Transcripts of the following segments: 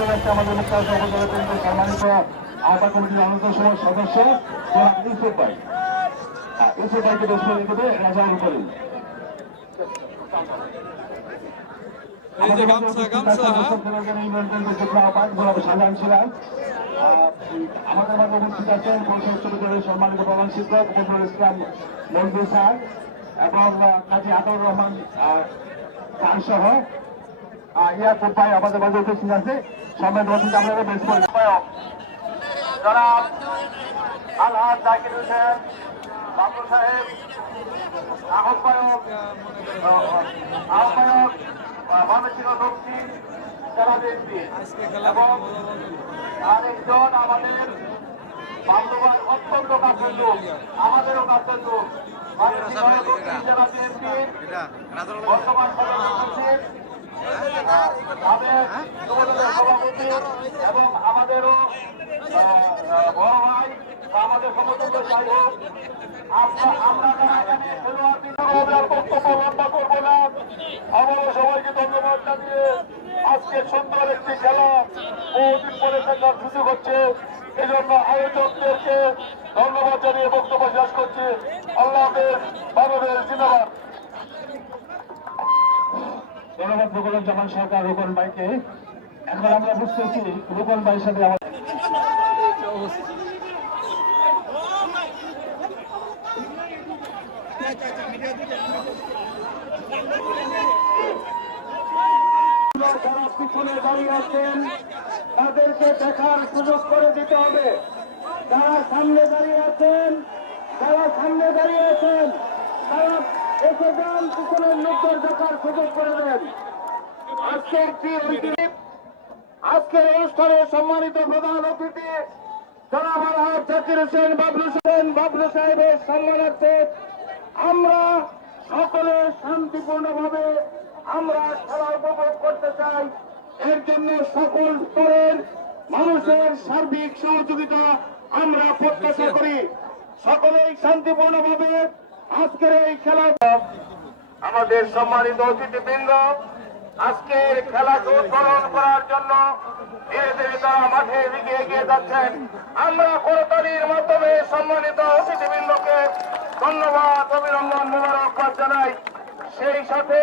আমাদের মুক্তার সম্মানিত আহ্বায়ক কমিটির অন্যতম সদস্য ইউসুফ ভাই, ইউসুফ ভাইকে বেশ করে দেবে রাজাউল করিম। আমাদের মাঝে উপস্থিত আছেন পরিষদ বিদ্যালয়ের সম্মানিত প্রধান শিক্ষক নজরুল ইসলাম মঞ্জুর স্যার এবং কাজী আতাউর রহমান স্যার সহ ইয়াকুব ভাই আমাদের মাঝে উপস্থিত আছে। সম্মানিত অতিথি আপনারা বেশ করে জনাব আলহাজ জাকির হোসেন বাবু সাহেব আহ্বায়ক ময়মনসিংহ দক্ষিণ জেলা বিএনপি এবং আরেকজন আমাদের বান্ধবান অত্যন্ত কাছের লোক, আমাদেরও কাছের লোক ময়মনসিংহ দক্ষিণ জেলা বিএনপির বর্তমান সভাপতি সভাপতি এবং আমাদেরও বড় ভাই আমাদের সমতুল্য সাহেব। আমরা বক্তব্য লম্বা করবো না, আমারও সবাইকে ধন্যবাদ জানিয়ে আজকে সুন্দর একটি খেলা বহুদিন পরে দেখার সুযোগ হচ্ছে, এই জন্য আয়োজকদেরকে ধন্যবাদ জানিয়ে বক্তব্য শেষ করছি। আল্লাহ হাফেজ, বাংলাদেশ জিন্দাবাদ। ধন্যবাদ রুকনুজ্জামান সরকার রুকন ভাইকে। এখন আমরা বুঝতেছি রুকন ভাইয়ের সাথে আমাদের যারা পিছনে দাঁড়িয়ে আছেন তাদেরকে দেখার সুযোগ করে দিতে হবে। যারা সামনে দাঁড়িয়ে আছেন তারা এসে যান, পিছনের লোকদের দেখার সুযোগ করে দেন। আজকের অনুষ্ঠানের সম্মানিত প্রধান অতিথি জনাব আলহাজ জাকির হোসেন বাবলু সাহেবের সম্মানার্থে আমরা সকলে শান্তিপূর্ণভাবে আমরা খেলা উপভোগ করতে চাই। এর জন্য সকল স্তরের মানুষের সার্বিক সহযোগিতা আমরা প্রত্যাশা করি। সকলেই শান্তিপূর্ণভাবে আজকের এই খেলা। আমাদের সম্মানিত অতিথিবৃন্দ আজকের খেলাকে উদ্বোধন করার জন্য ধীরে ধীরে তারা মাঠে এগিয়ে যাচ্ছেন। আমরা করতালির মাধ্যমে সম্মানিত অতিথিবৃন্দকে ধন্যবাদ, অভিনন্দন, মোবারকবাদ জানাই। সেই সাথে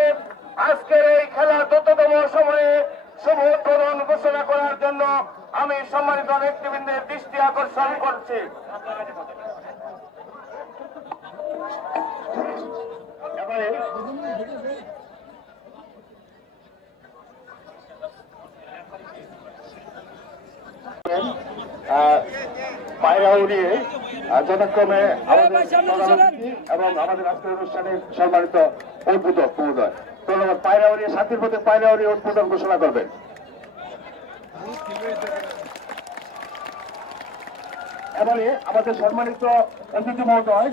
আজকের এই খেলা দ্রুততম সময়ে শুভ উদ্বোধন ঘোষণা করার জন্য আমি সম্মানিত ব্যক্তিবৃন্দের দৃষ্টি আকর্ষণ করছি। পায়রা উড়িয়ে যথাক্রমে এবং আমাদের আজকের অনুষ্ঠানের সম্মানিত উদ্বোধক মহোদয় ধন্যবাদ। পায়রা উড়িয়ে শান্তির প্রতি পায়রা উড়িয়ে উদ্বোধন ঘোষণা করবেন। এবারে আমাদের সম্মানিত অতিথি মহোদয়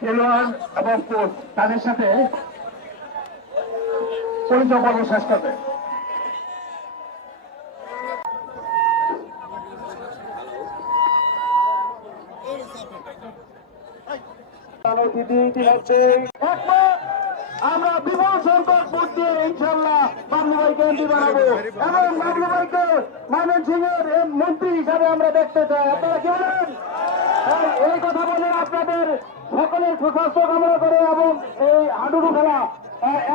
খেলোয়াড় এবং কোচ তাদের সাথে পরিচয় পর্ব শেষ করবে। আমরা বিপুল সংখ্যক ভোট দিয়ে ইনশাল্লাহ বাবলু ভাইকে এমপি বানাবো এবং বাবলু ভাইকে ময়মনসিংহের মন্ত্রী হিসাবে আমরা দেখতে চাই। আপনারা কি বলেন? এই কথা বলেন আপনাদের সকলের সুস্বাস্থ্য কামনা করে এবং এই হাডুডু খেলা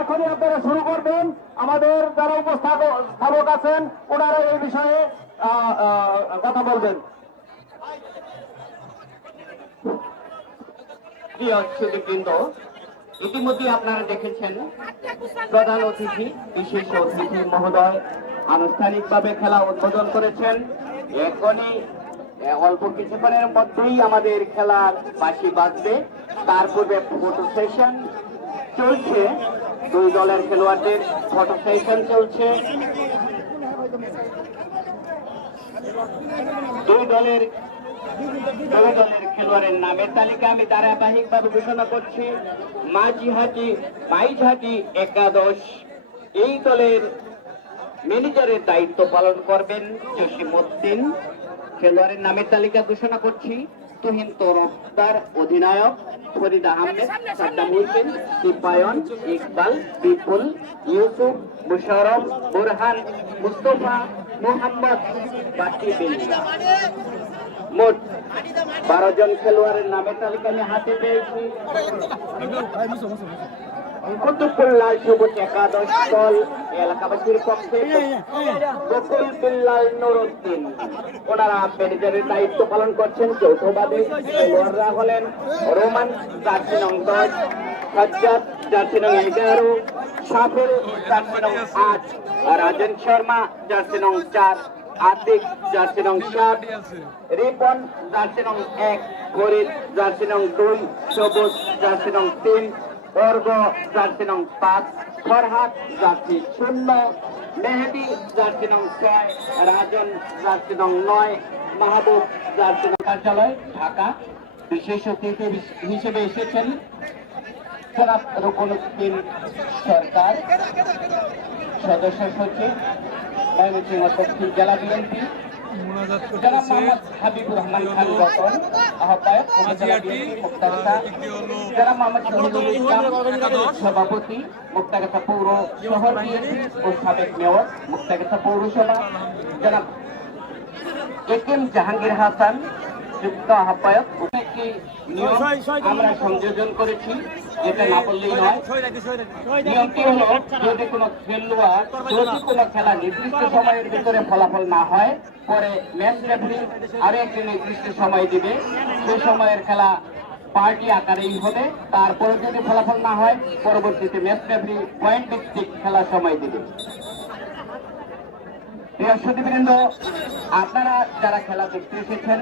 এখনই আপনারা শুরু করবেন। আমাদের যারা উপস্থাপক আছেন ওনারা এই বিষয়ে কথা বলবেন। প্রিয় সুধীবৃন্দ, ইতিমধ্যে আপনারা দেখেছেন প্রধান অতিথি বিশেষ অতিথি মহোদয় আনুষ্ঠানিকভাবে খেলা উদ্বোধন করেছেন। এখনই অল্প কিছুক্ষণের মধ্যেই আমাদের খেলার বাঁশি বাজবে। তার পূর্বে ফটো সেশন চলছে, দুই দলের খেলোয়াড়দের ফটো সেশন চলছে। দুই দলের খেলোয়াড়ের নামের তালিকা আমি ধারাবাহিকভাবে ঘোষণা করছি। মাইঝাটি একাদশ, এই দলের ম্যানেজারের দায়িত্ব পালন করবেন জসিমউদ্দিন। খেলোয়াড়ের নামের তালিকা ঘোষণা করছি। তুহিন তরফদার অধিনায়ক, ফরিদ আহমেদ, সাদ্দাম হোসেন, সিপায়ন, ইকবাল, বিপুল, ইউসুফ, মুশারফ, বুরহান, মুস্তফা, মোহাম্মদ, বাকি বিল্লা। মোট 12 জন খেলোয়াড়ের নামের তালিকা আমি হাতে পেয়েছি। কুতুবুল লাল সবুজ একাদশ দল এলাকাবাসীর পক্ষে বকুল বিল্লাল নুরউদ্দিন, ওনারা ম্যানেজারের দায়িত্ব পালন করছেন। যৌথভাবে খেলোয়াড়রা হলেন রোমান জার্সি নং 10, সাজ্জাদ জার্সি নং 11, সাফিল জার্সি নং 8, রাজন শর্মা জার্সি নং 4, আতিক জার্সি নং 7, রিপন জার্সি নং 1, ফরিদ জার্সি নং 2, সবুজ জার্সি নং 3, অর্ঘ জার্সি নং 5, ফরহাদ জার্সি 0, মেহেদি জার্সি নং 6, রাজন জার্সি নং 9, মাহবুব জার্সি নং। কার্যালয় ঢাকা বিশেষ অতিথি হিসেবে এসেছেন জনাব রুকনুদ্দিন সরকার, সদস্য সচিব ময়মনসিংহ দক্ষিণ জেলা বিএনপি, জনাব মোহাম্মদ হাবিবুর রহমান খান রতন, আহ্বায়ক উপজেলা বিএনপি মুক্তাগাছা, জনাব মোহাম্মদ শহীদুল ইসলাম, সভাপতি মুক্তাগাছা পৌর শহর বিএনপি ও সাবেক মেয়র মুক্তাগাছা পৌরসভা, জনাব একেএম জাহাঙ্গীর হাসান, যুক্ত আহ্বায়ক। একটি নিয়ম আমরা সংযোজন করেছি, যেটা না বললেই নয়। নিয়মটি হলো, যদি কোনো খেলোয়াড় যদি কোনো খেলা নির্দিষ্ট সময়ের ভিতরে ফলাফল না হয়, পরে ম্যাচ রেফারি আরো একটি নির্দিষ্ট সময় দিবে। সেই সময়ের খেলা পার্টি আকারেই হবে। তারপরে যদি ফলাফল না হয়, পরবর্তীতে ম্যাচ রেফারি পয়েন্ট ভিত্তিক খেলা সময় দিবে। প্রিয় সুধীবৃন্দ, আপনারা যারা খেলা দেখতে এসেছেন,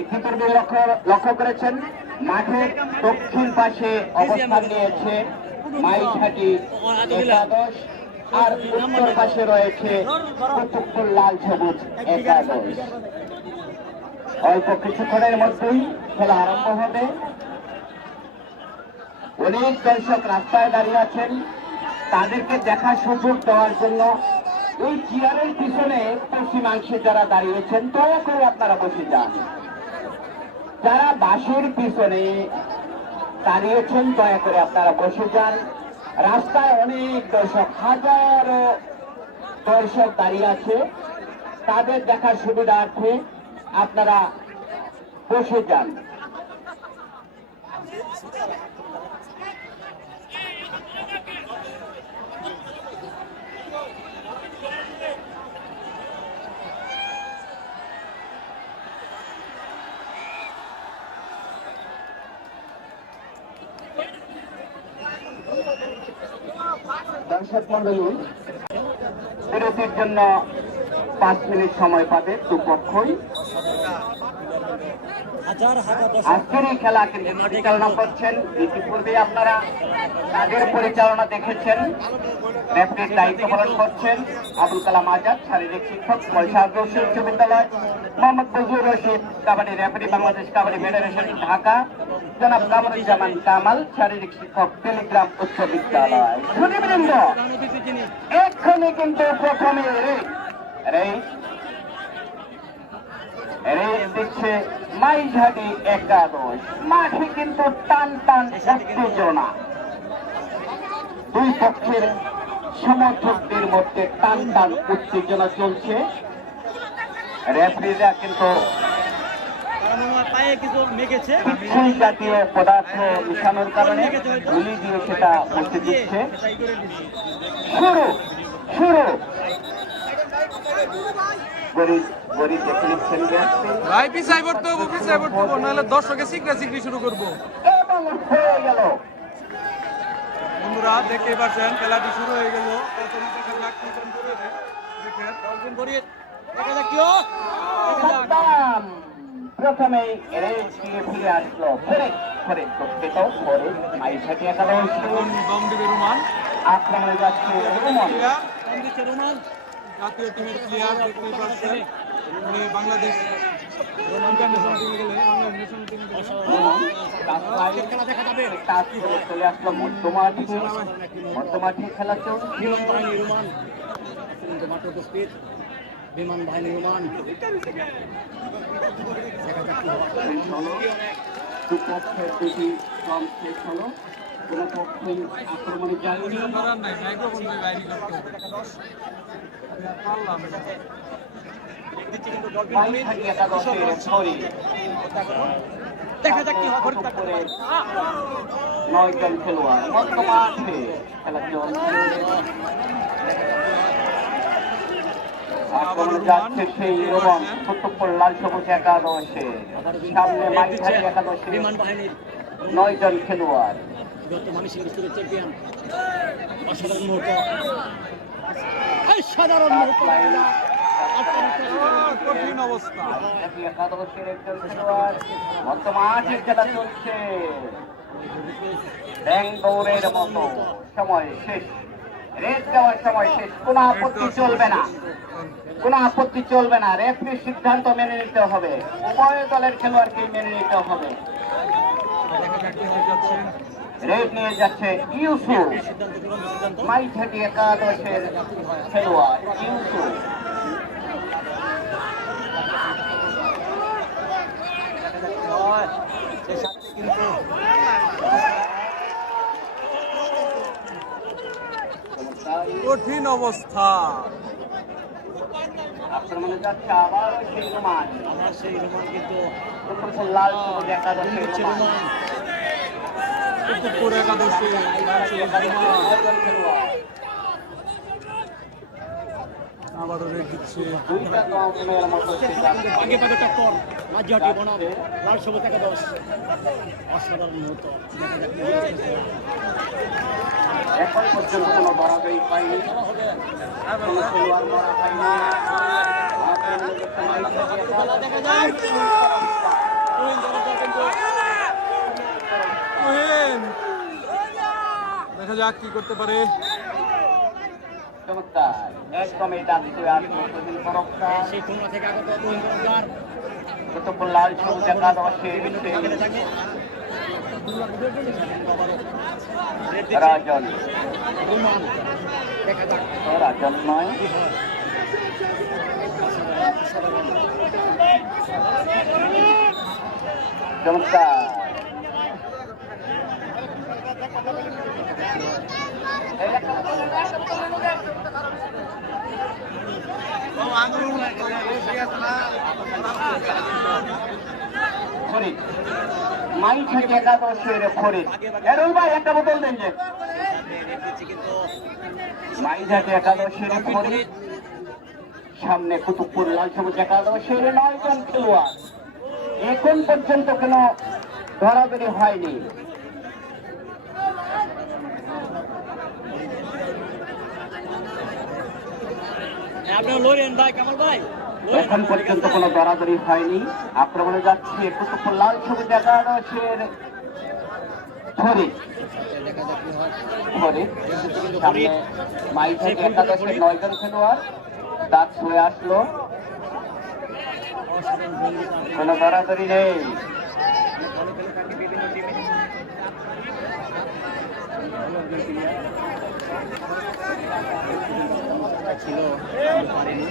ইতিপূর্বে লক্ষ্য করেছেন মাঠের দক্ষিণ পাশে অবস্থান নিয়েছে মাইঝাটি একাদশ, আর উত্তর পাশে রয়েছে কুতুবুল লাল সবুজ একাদশ। অল্প কিছুক্ষণের মধ্যেই খেলা আরম্ভ হবে। অনেক দর্শক রাস্তায় দাঁড়িয়ে আছেন, তাদেরকে দেখার সুযোগ দেওয়ার জন্য এই চেয়ারের পিছনে পশ্চিমাংশে যারা দাঁড়িয়েছেন, দয়া করে আপনারা বসে যান। যারা বাসের পিছনে দাঁড়িয়েছেন, দয়া করে আপনারা বসে যান। রাস্তায় অনেক দর্শক, হাজারো দর্শক দাঁড়িয়ে আছে, তাদের দেখার সুবিধার্থে আপনারা বসে যান। দর্শক মন্ডলী, বিরতির জন্য 5 মিনিট সময় পাবে দুপক্ষই। আজকের এই খেলা কিন্তু পরিচালনা করছেন, ইতিপূর্বে আপনারা তাদের পরিচালনা দেখেছেন। রেফারির দায়িত্ব পালন করছেন আবুল কালাম আজাদ, শারীরিক শিক্ষক, ময়সার উচ্চ বিদ্যালয়, মোহাম্মদ ফজলুর রশিদ, কাবাডি রেফারি, বাংলাদেশ কাবাডি ফেডারেশন ঢাকা, জনাব কামরুজ্জামান কামাল, শারীরিক শিক্ষক, টেলিগ্রাম উচ্চ বিদ্যালয়। সুধীবৃন্দ, এক্ষুনি কিন্তু প্রথমে রেস দিচ্ছে মাইঝাটি একাদশ। মাঠে কিন্তু টান টান উত্তেজনা, দুই পক্ষের সমর্থকদের মধ্যে টান টান উত্তেজনা চলছে। রেফারিরা কিন্তু জাতীয় পদার্থ মিশানোর কারণে গুলি দিয়ে সেটা মুছে দিচ্ছে। শুরু শুরু ভাই পিছাই পড়তে হবো, নাহলে দর্শকে সিকড়ি শুরু করবো। এবং হয়ে গেল। বন্ধুরা দেখতে পাচ্ছেন খেলাটি শুরু হয়ে গেল। প্রথমেই ফিরে আসলো মাইঝাটি একাদশ, দম দিবে রোমান, আক্রমণে যাচ্ছে রোমান জাতীয় টিমের প্লেয়ার দেখতে পাচ্ছেন। বাংলাদেশ চলে আসলো মধ্যমাঠে খেলা চলছে। বিমান বাহিনী রোমান দুপক্ষের দুটি ফর্ম শেষ হলো, কোনো পক্ষেই আক্রমণে যায়নি। করার নাই মাইক্রোফোন দিয়ে বাইরে করতে হবে পারলাম না। বাইশাখী একাদশের ফরিদ দেখা যাক কি হয়। করে 9 জন খেলোয়াড় মধ্য মাঠে খেলা চলছে। আক্রমণে যাচ্ছে সেই এবং কুতুবপুর লাল সবুজ একাদশে, সামনে মাইথালি একাদশে বিমান বাহিনীর 9 জন খেলোয়াড়। বর্তমানে সিঙ্গাপুরের চ্যাম্পিয়ন। অসাধারণ মুহূর্ত, সাধারণ মুহূর্ত। কঠিন অবস্থা। একাদশের একজন খেলোয়াড় মধ্য মাঠে খেলা চলছে, ব্যাং দৌড়ের মতো। সময় শেষ, রেড দেওয়ার সময় শেষ। কোনো আপত্তি চলবে না, কোনো আপত্তি চলবে না। রেফারির সিদ্ধান্ত মেনে নিতে হবে, উভয় দলের খেলোয়াড়কে মেনে নিতে হবে। রেড নিয়ে যাচ্ছে ইউসুফ, মাইথালি একাদশের খেলোয়াড় ইউসুফ। কঠিন অবস্থা। আক্রমণে যাচ্ছে আবার সেই রোমান, আমার সেই রোমান কিন্তু কুতুবপুর লাল সবুজ একাদশের রোমান। কুতুবপুর একাদশী আবারও রেড দিচ্ছে। দুইটা দলের মতো সিদ্ধান্ত। আগে পাগে টক্কর, মাঝহাটি বনাম লাল সবুজ একাদশ। অসাধারণ মুহূর্ত। এখন পর্যন্ত কোনো বরাবরই পাইনি, খেলা হবে। কোনো খেলোয়াড় মারা হয়নি। খেলা দেখা যায়। দেখা যাক কি করতে পারে। চমৎকার, একদম এই ডাকতে আসলো প্রবীণ পরোপকার। সেই খুলনা থেকে আগত তরুণ পরোপকার। কুতুবপুর লাল সবুজ একাদশের আগে থাকে রাজন, রোমান। দেখা যাক রাজন নয়, কি হয়। চমৎকার। ফরিদ, মাইথালি একাদশের ফরিদ। এরুল ভাই একটা বোতল দেন যে। কিন্তু মাইথালি একাদশের ফরিদ, সামনে কুতুবপুর লাল সবুজ একাদশের 9 জন খেলোয়াড়। এখন পর্যন্ত কোনো ধরাধরি হয়নি। আপনি লড়েন ভাই, কামাল ভাই। এখন পর্যন্ত কোনো দরাদরি হয়নি। আক্রমণে যাচ্ছে কুতুবপুর লাল সবুজ একাদশের ফরিদ। দেখা যাক কি হয়। ফরিদ, সামনে মাইথালি একাদশের 9 জন খেলোয়াড়। দাঁত ছুঁয়ে আসলো, অসাধারণ ভঙ্গি তাদের। কোনো দরাদরি নেই। ভালো খেলে থাকে বিভিন্ন টিমে। ছিল পারেনি।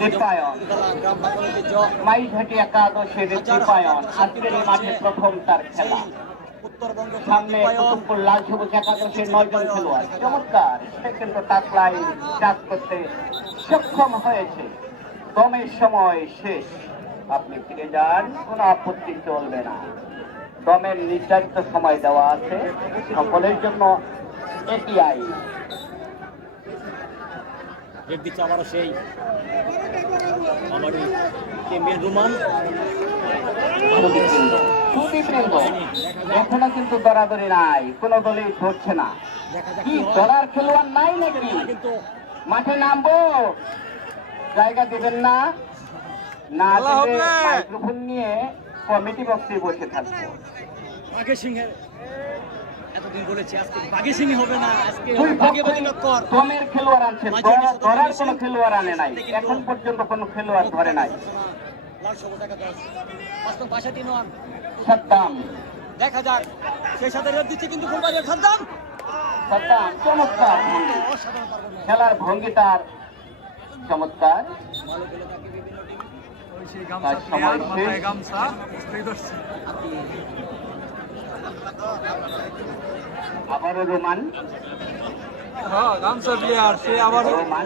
দীপায়ন, গ্রাম বাংলাদেশের মাইথালি একাদশের দীপায়ন আজকের এই মাঠে প্রথম তার খেলা। উত্তরবঙ্গ সামনে কুতুবপুর লাল সবুজ একাদশের 9 জন খেলোয়াড়। চমৎকার, সে কিন্তু টাকলাই চাষ করতে সক্ষম হয়েছে। দমের সময় শেষ, আপনি ফিরে যান, কোনো আপত্তি চলবে না। দমের নির্ধারিত সময় দেওয়া আছে সকলের জন্য, এটি আইন। রেড দিচ্ছে আবারও সেই আবারই চ্যাম্পিয়ন রোমান। সুদীপবৃন্দ, এখনো কিন্তু দরাদরি নাই, কোনো দলই ধরছে না। দেখা যাক কি কি হয়। ধরার খেলোয়াড় নাই নাকি? কিন্তু মাঠে নামবো, জায়গা দিবেন না, না খেলা দিলে হবে। মাইক্রোফোন নিয়ে কমিটি বক্সে বসে থাকবো। বাঘে সিংহের এতদিন বলেছি, আজকে বাঘে সিংহ হবে না, আজকে দুই বাঘে পক্ষই বাঘে টক্কর। দমের খেলোয়াড় আনছে, ধরার কোনো খেলোয়াড় আনে নাই, এখন পর্যন্ত কোনো খেলোয়াড় ধরে নাই। লাল সবুজ একাদশ বাস্তব 62 নন। সাদ্দাম, দেখা যাক, সেই সাথে রেড দিচ্ছে কিন্তু ফুলবাড়ির সাদ্দাম। সাদ্দাম চমৎকার ভঙ্গি। খেলার ভঙ্গি তার চমৎকার। ভালো খেলে থাকে বিভিন্ন টিম। ওই সেই গামছা প্লেয়ার, মাথায় গামছা, বুঝতেই পারছি। আবারও রোমান, হ্যাঁ, গামছা প্লেয়ার, সে আবার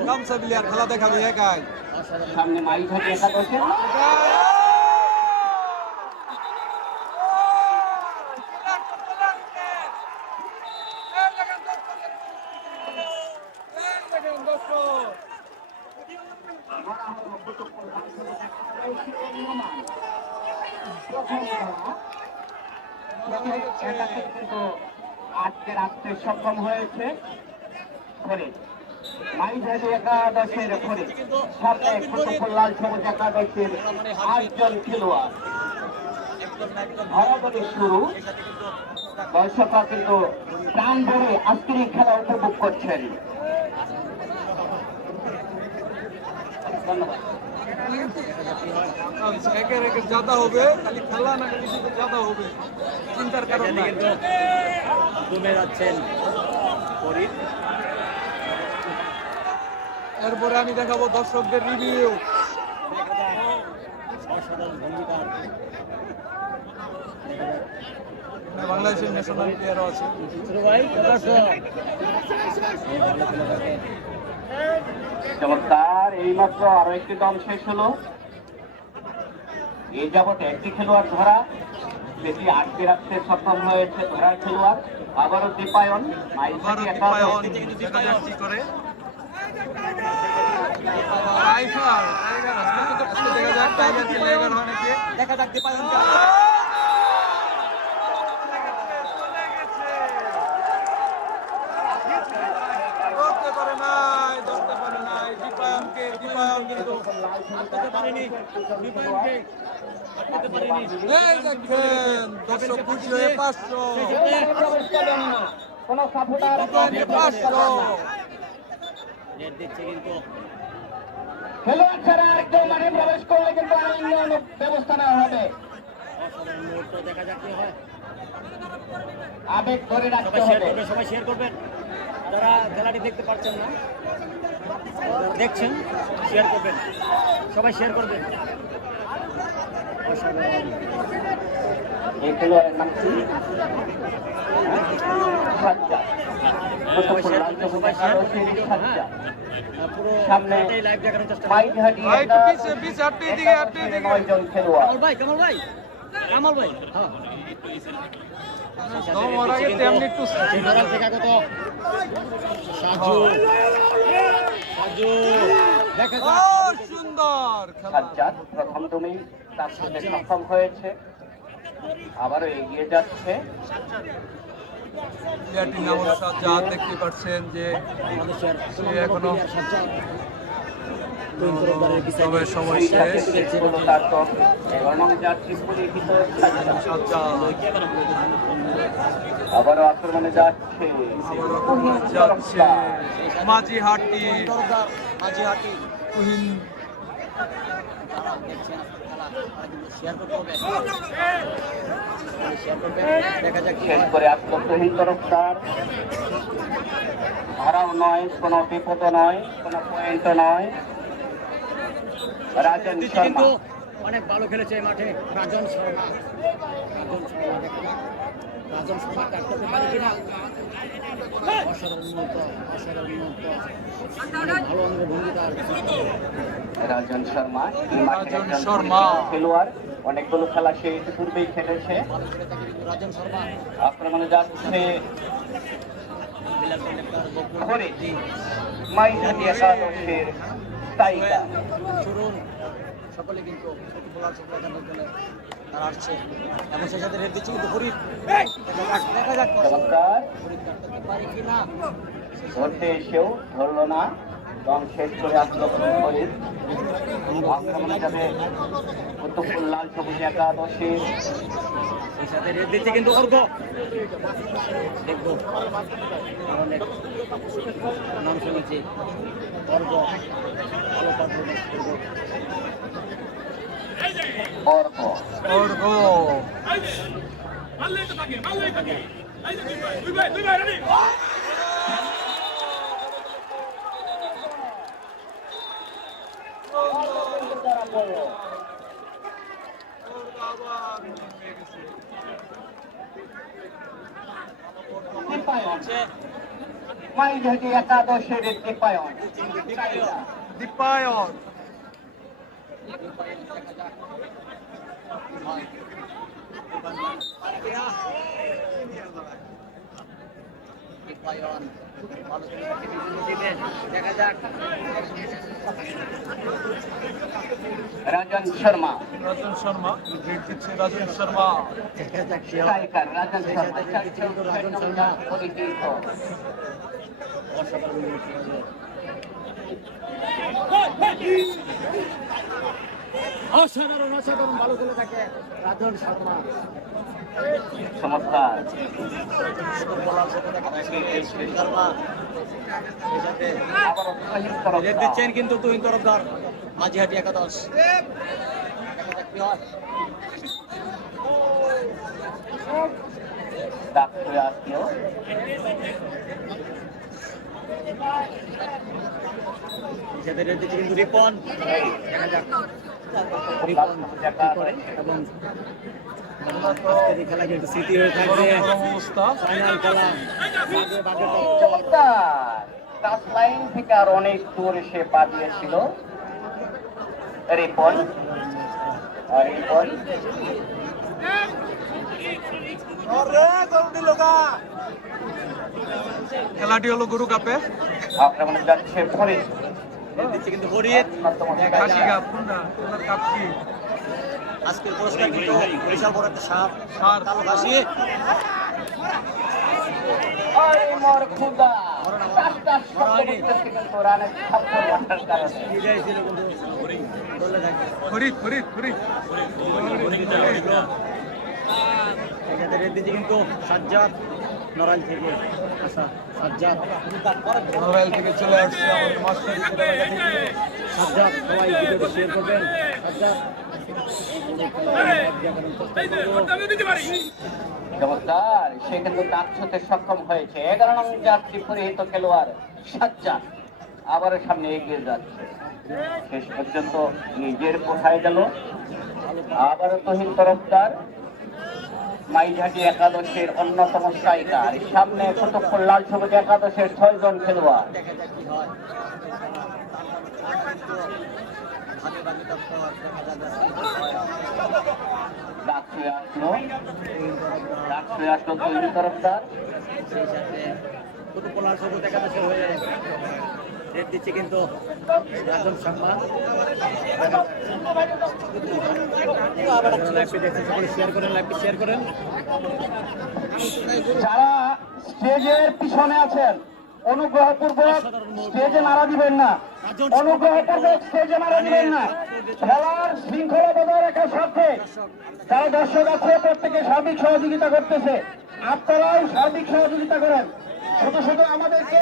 গামছা প্লেয়ার খেলা দেখাবে একাই। সামনে মাইঘাটি একাদশের কিন্তু আটকে রাখতে সক্ষম হয়েছে ফরিদ। মাইঘাটি একাদশের ফরিদ, সামনে কুতুবুল লাল সবুজ একাদশের 8 জন খেলোয়াড়। ধরাধরি শুরু, দর্শকরা কিন্তু প্রাণ ভরে আজকের এই খেলা উপভোগ করছেন। ধন্যবাদ। একের একের জাদা হবে, খালি খেলা না, খালি শুধু জাদা হবে, চিন্তার কারণ নাই। ঘুমে যাচ্ছেন ফরিদ। এরপরে আমি দেখাবো দর্শকদের রিভিউ। অসাধারণ ভঙ্গিটা। বাংলাদেশের ন্যাশনাল প্লেয়ারও আছে। ছোট ভাই ভালো খেলে থাকে। চমৎকার। এইমাত্র আরো একটি দল শেষ হলো। এই যাবতে একটি খেলোয়াড় ধরা, সেটি আটকে রাখতে সক্ষম হয়েছে ধরার খেলোয়াড়। আবারও দীপায়ন, মাইঘাটি একাদশ। দেখা যাক কি করে। টাইগার, টাইগার আসলে তো করতে দেখা যাক টাইগার কি টাইগার হয় নাকি। দেখা যাক দীপায়ন ধরতে পারে নাই, ধরতে পারে নাই। দীপায়নকে, দীপায়ন কিন্তু আটকাতে পারেনি। দীপায়নকে আটকাতে পারেনি। এই দেখেন দর্শক খুশি হয়ে 500। কোন সাপোর্টার দীপায়নকে 500। নেট দিচ্ছে কিন্তু খেলোয়াড় ছাড়া আরেকজন মাঠে প্রবেশ করলে কিন্তু আইন ব্যবস্থা নেওয়া হবে। অসাধারণ মুহূর্ত। দেখা যাক কি হয়। আবেগ ধরে রাখতে সবাই শেয়ার হবে। করবেন, সবাই শেয়ার করবেন। যারা খেলাটি দেখতে পাচ্ছেন না, দেখছেন, শেয়ার করবেন, সবাই শেয়ার করবেন। অসাধারণ। এই খেলোয়াড়ের নাম কি? সাজ্জাদ। কুতুবুল লাল সবুজ একাদশের সাজ্জাদ। পুরো সামনে খেলাটাই লাইভ দেখানোর চেষ্টা করবেন। মাইঘাটি ভাই একটু একাদশ পিছে, পিছে, আপনি এদিকে, আপনি এদিকে। 9 জন খেলোয়াড়। কামাল ভাই, কামাল ভাই, কামাল ভাই, হ্যাঁ। তোমার আগে তেমনি একটু সেন্টারাল থেকে আগত সাজু, সাজু, দেখা ও যাক। সুন্দর খেলা। সাজ্জাদ প্রথম তুমি তার সাথে সক্ষম হয়েছে, আবারও এগিয়ে যাচ্ছে। প্লেয়ারটির নাম হলো সাজ্জাদ। দেখতে পাচ্ছেন যে বাংলাদেশের সে এখনো সাজ্জাদ তবে সময় শেষ। তার দল এবং যাচ্ছি পরিহিত সাজ্জাদ। সাজ্জাদ আবারও আক্রমণে যাচ্ছে। আবারও আক্রমণে যাচ্ছে মাঝিহাটি মাঝিহাটি তুহিন। শেয়ার করতে হবে, শেয়ার করবে। দেখা যাক কি শেষ হয়। করে আসলো তুহিন তরফদার। ধরাও নয়, কোনো বিপদ নয়, কোনো পয়েন্ট নয়। রাজন দিচ্ছি শর্মা কিন্তু অনেক ভালো খেলেছে এই মাঠে রাজন শর্মা। রাজন শর্মা দেখুন, রাজন শর্মা কাটতে পারে কিনা। অসাধারণ মুহূর্ত, অসাধারণ মুহূর্ত। অনেক ভালো আমাদের ভঙ্গিদার। রাজন শর্মা এই মাঠের রাজন একজন শর্মা। পরিচিত খেলোয়াড়, অনেকগুলো খেলা সে ইতিপূর্বেই খেলেছে। ভালো খেলে থাকে কিন্তু রাজন শর্মা। আক্রমণে যাচ্ছে বিলাল কলেক্টর, গফুর, ফরিদ, মাইঘাটি একাদশের টাইগার। শুরুন সকলে কিন্তু ফুটবলার সফলতার জন্য তারা আসছে এবং সেই সাথে রেড দিচ্ছে কিন্তু ফরিদ। দেখা যাক চমৎকার। ফরিদ কাটতে পারে কিনা। ধরতে এসেও ধরলো না এবং শেষ করে আসলো ফরিদ। আক্রমণে যাবে কুতুবুল লাল সবুজ একাদশের সেই সাথে রেড দিচ্ছে কিন্তু অর্ঘ। দেখবো অনেক নাম শুনেছি অর্ঘ ভালো পারফরমেন্স করবো। অর্ক। অর্ঘ দীপায়ন মাইঝাটি একাদশের দীপায়ন দীপায়ন দেখা যাক রাজন শর্মা রাজন শর্মা গ্রেড দিচ্ছে রাজন শর্মা দেখা যাক স্ট্রাইকার রাজন শর্মা রাজন শর্মা পরিচিত অসাধারণ অসাধারণ ভালো খেলে থাকে রাজন শর্মা চমৎকার আবারও সহিত রেড দিচ্ছেন কিন্তু তুহিন তরফদার মাঝিহাটি একাদশ কি হয় ডাক্তার আসলো রেড দিচ্ছে কিন্তু রিপন দেখা যাক রিপন করে এবং আজকের এই খেলা কিন্তু স্মৃতি হয়ে থাকবে অবস্থা ফাইনাল খেলা চমৎকার টাচ লাইন থেকে আর অনেক দূর এসে পা দিয়েছিল রিপন খেলাটি হলো গুরু কাপে আক্রমণে যাচ্ছে ফরিদ রেড দিচ্ছে কিন্তু ফরিদ কাশি কাপ কোনটা ওনার কাপ কি আজকের পুরস্কার কিন্তু বিশাল বড় একটা সাপ সার কালো কাশি আরে মোর খুদা রাস্তা করতেছে কিন্তু রানের থাপ্পড় মারার কারণে বিজয় ছিল কিন্তু দলে থাকে ফরিদ ফরিদ ফরিদ এখানে রেড দিচ্ছে কিন্তু সাজ্জাদ নড়াইল থেকে আসা সাজ্জাদ মোবাইল থেকে চলে আসছে আমাদের মাস্টার সাজ্জাদ সবাই ভিডিওটি শেয়ার করবেন সাজ্জাদ চমৎকার সে কিন্তু দাঁত ছুঁতে সক্ষম হয়েছে 11 নং জার্সি পরিহিত খেলোয়াড় সাজ্জাদ আবারও সামনে এগিয়ে যাচ্ছে শেষ পর্যন্ত নিজের কোঠায় গেল আবারও তহিন তরফদার মাইঝাটি একাদশের অন্যতম স্ট্রাইকার সামনে কতক্ষণ লাল সবুজ একাদশের 6 জন খেলোয়াড় দেখা যাক কি হয় ভাগে ভাগে তৎপর দেখা যাক ডাক হয়ে আসলো তহিন তরফদার সেই সাথে কত পোলার সবুজ একাদশের হয়ে রেড দিচ্ছে কিন্তু রাজন শর্মা লাইভটি দেখতে সকলে শেয়ার করেন লাইভটি শেয়ার করেন যারা স্টেজের পিছনে আছেন অনুগ্রহপূর্বক স্টেজে নাড়া দিবেন না, অনুগ্রহপূর্বক স্টেজে নাড়া দিবেন না। খেলার শৃঙ্খলা বজায় রাখার স্বার্থে যারা দর্শক আছে প্রত্যেকে সার্বিক সহযোগিতা করতেছে, আপনারাও সার্বিক সহযোগিতা করেন। শুধু শুধু আমাদেরকে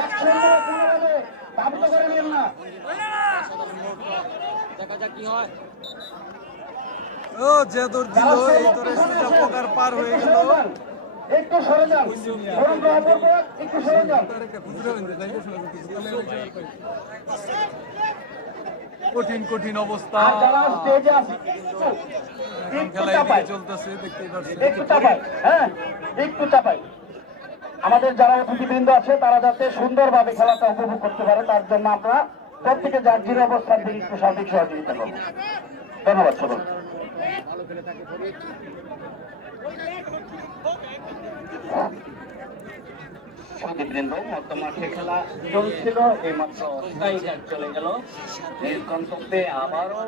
একসঙ্গে কোনোভাবে বাধ্য করে নেন না। দেখা যাক কি হয় ও যে দূর দিল এই তোরে সেটা পোকার পার হয়ে গেল একটু সরে যান, অনুগ্রহপূর্বক একটু সরে যান। কঠিন কঠিন অবস্থা আর যারা স্টেজে আছে একটু খেলা চাপাই, এদিকে চলতেছে দেখতেই পাচ্ছেন একটু চাপাই, হ্যাঁ একটু চাপাই। আমাদের যারা অতিথিবৃন্দ আছে তারা যাতে সুন্দরভাবে খেলাটা উপভোগ করতে পারে তার জন্য আমরা প্রত্যেকে যার জিরো অবস্থান থেকে একটু সার্বিক সহযোগিতা করবো। ধন্যবাদ সকল। ভালো খেলে থাকে ফরিদ সুদীপবৃন্দ মধ্য মাঠে খেলা চলছিল, এইমাত্র স্ট্রাইকার চলে গেল নীল গন্তব্যে। আবারও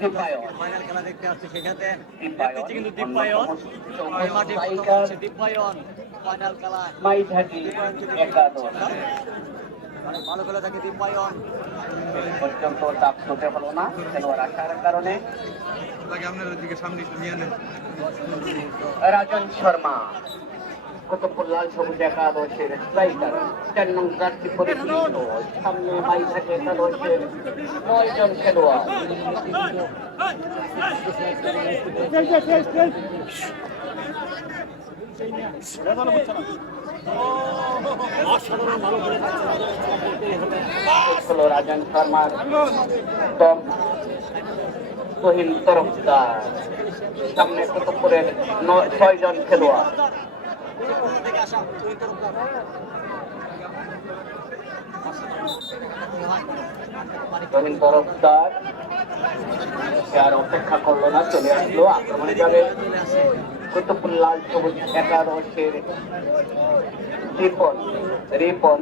দীপায়ন ফাইনাল খেলা দেখতে আসছে সেখানে দীপায়ন দেখতে কিন্তু দীপায়ন এই মাঠে স্ট্রাইকার দীপায়ন ফাইনাল খেলা মাইঝাটি একাদশ মানে ভালো খেলে থাকে দীপায়ন পর্যন্ত চাপ হতে হলো না খেলোয়াড় আসার কারণে। লাগে আপনার ওদিকে সামনে একটু নিয়ে নেন রাজন শর্মা কতক্ষণ লাল সবুজ একাদশের স্ট্রাইকার 4 নং জার্সি পরিহিত সামনে মাইঝাটি একাদশের 9 জন খেলোয়াড়। অসাধারণ ভালো খেলে হলো রাজন শর্মার দম তুহিন তরফদার। সামনে কুতুবপুরের 6 জন খেলোয়াড়। তুহিন তরফদার সে আর অপেক্ষা করলো না, চলে আসলো। আক্রমণে যাবে কুতুবপুর লাল সবুজ একাদশের রিপন।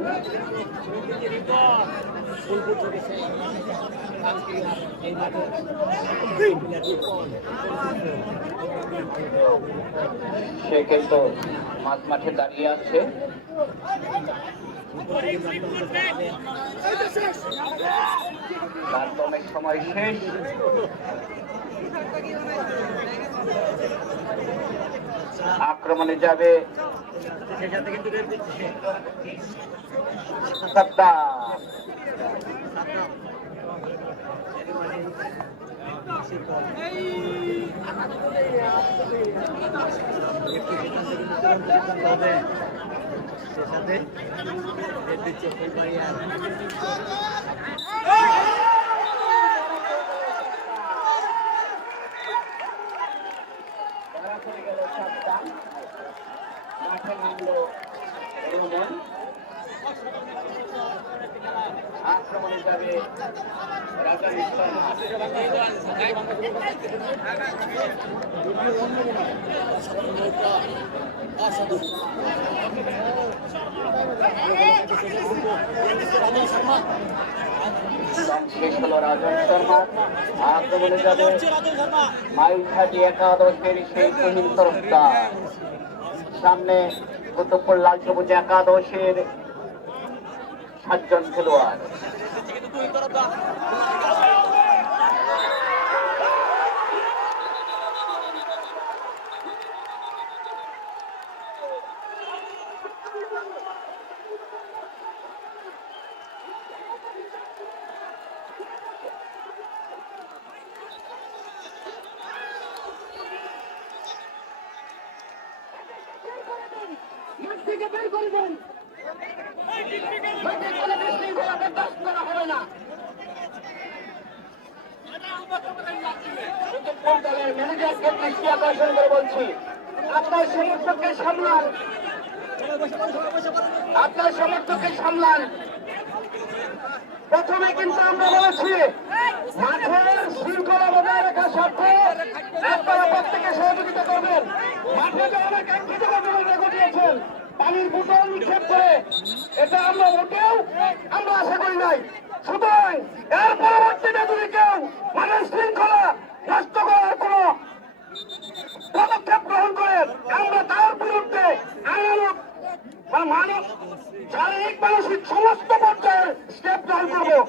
সে কিন্তু মাঝ মাঠে দাঁড়িয়ে আছে। তার অনেক সময় শেষ। আক্রমণে যাবে সাদ্দাম। মাঠে নামলো রোমন। আক্রমণে যাবে রাজান শর্মা। শেষ হলো রাজন শর্মা। আক্রমণে যাবে মাইলঘাটি একাদশের সেই তুহিন তরফদার। সামনে কুতুবপুর লাল সবুজ একাদশের 7 জন খেলোয়াড়। বলছি আপনার সমর্থককে সামলান, আপনার সমর্থককে সামলান। প্রথমে কিন্তু আমরা বলেছি মাঠের শৃঙ্খলা বজায় রাখার স্বার্থে আপনারা প্রত্যেকে সহযোগিতা করবেন। মাঠে যে অনেক একত্রিত ঘটিয়েছেন পানির বোতল নিক্ষেপ করে, এটা আমরা মোটেও আমরা আশা করি নাই। সুতরাং এর পরবর্তীতে যদি কেউ মাঠের শৃঙ্খলা নষ্ট করার কোন পদক্ষেপ গ্রহণ করেন, আমরা তার বিরুদ্ধে আইনানুগ মানব শারীরিক মানসিক সমস্ত পর্যায়ের স্টেপ গ্রহণ করবো।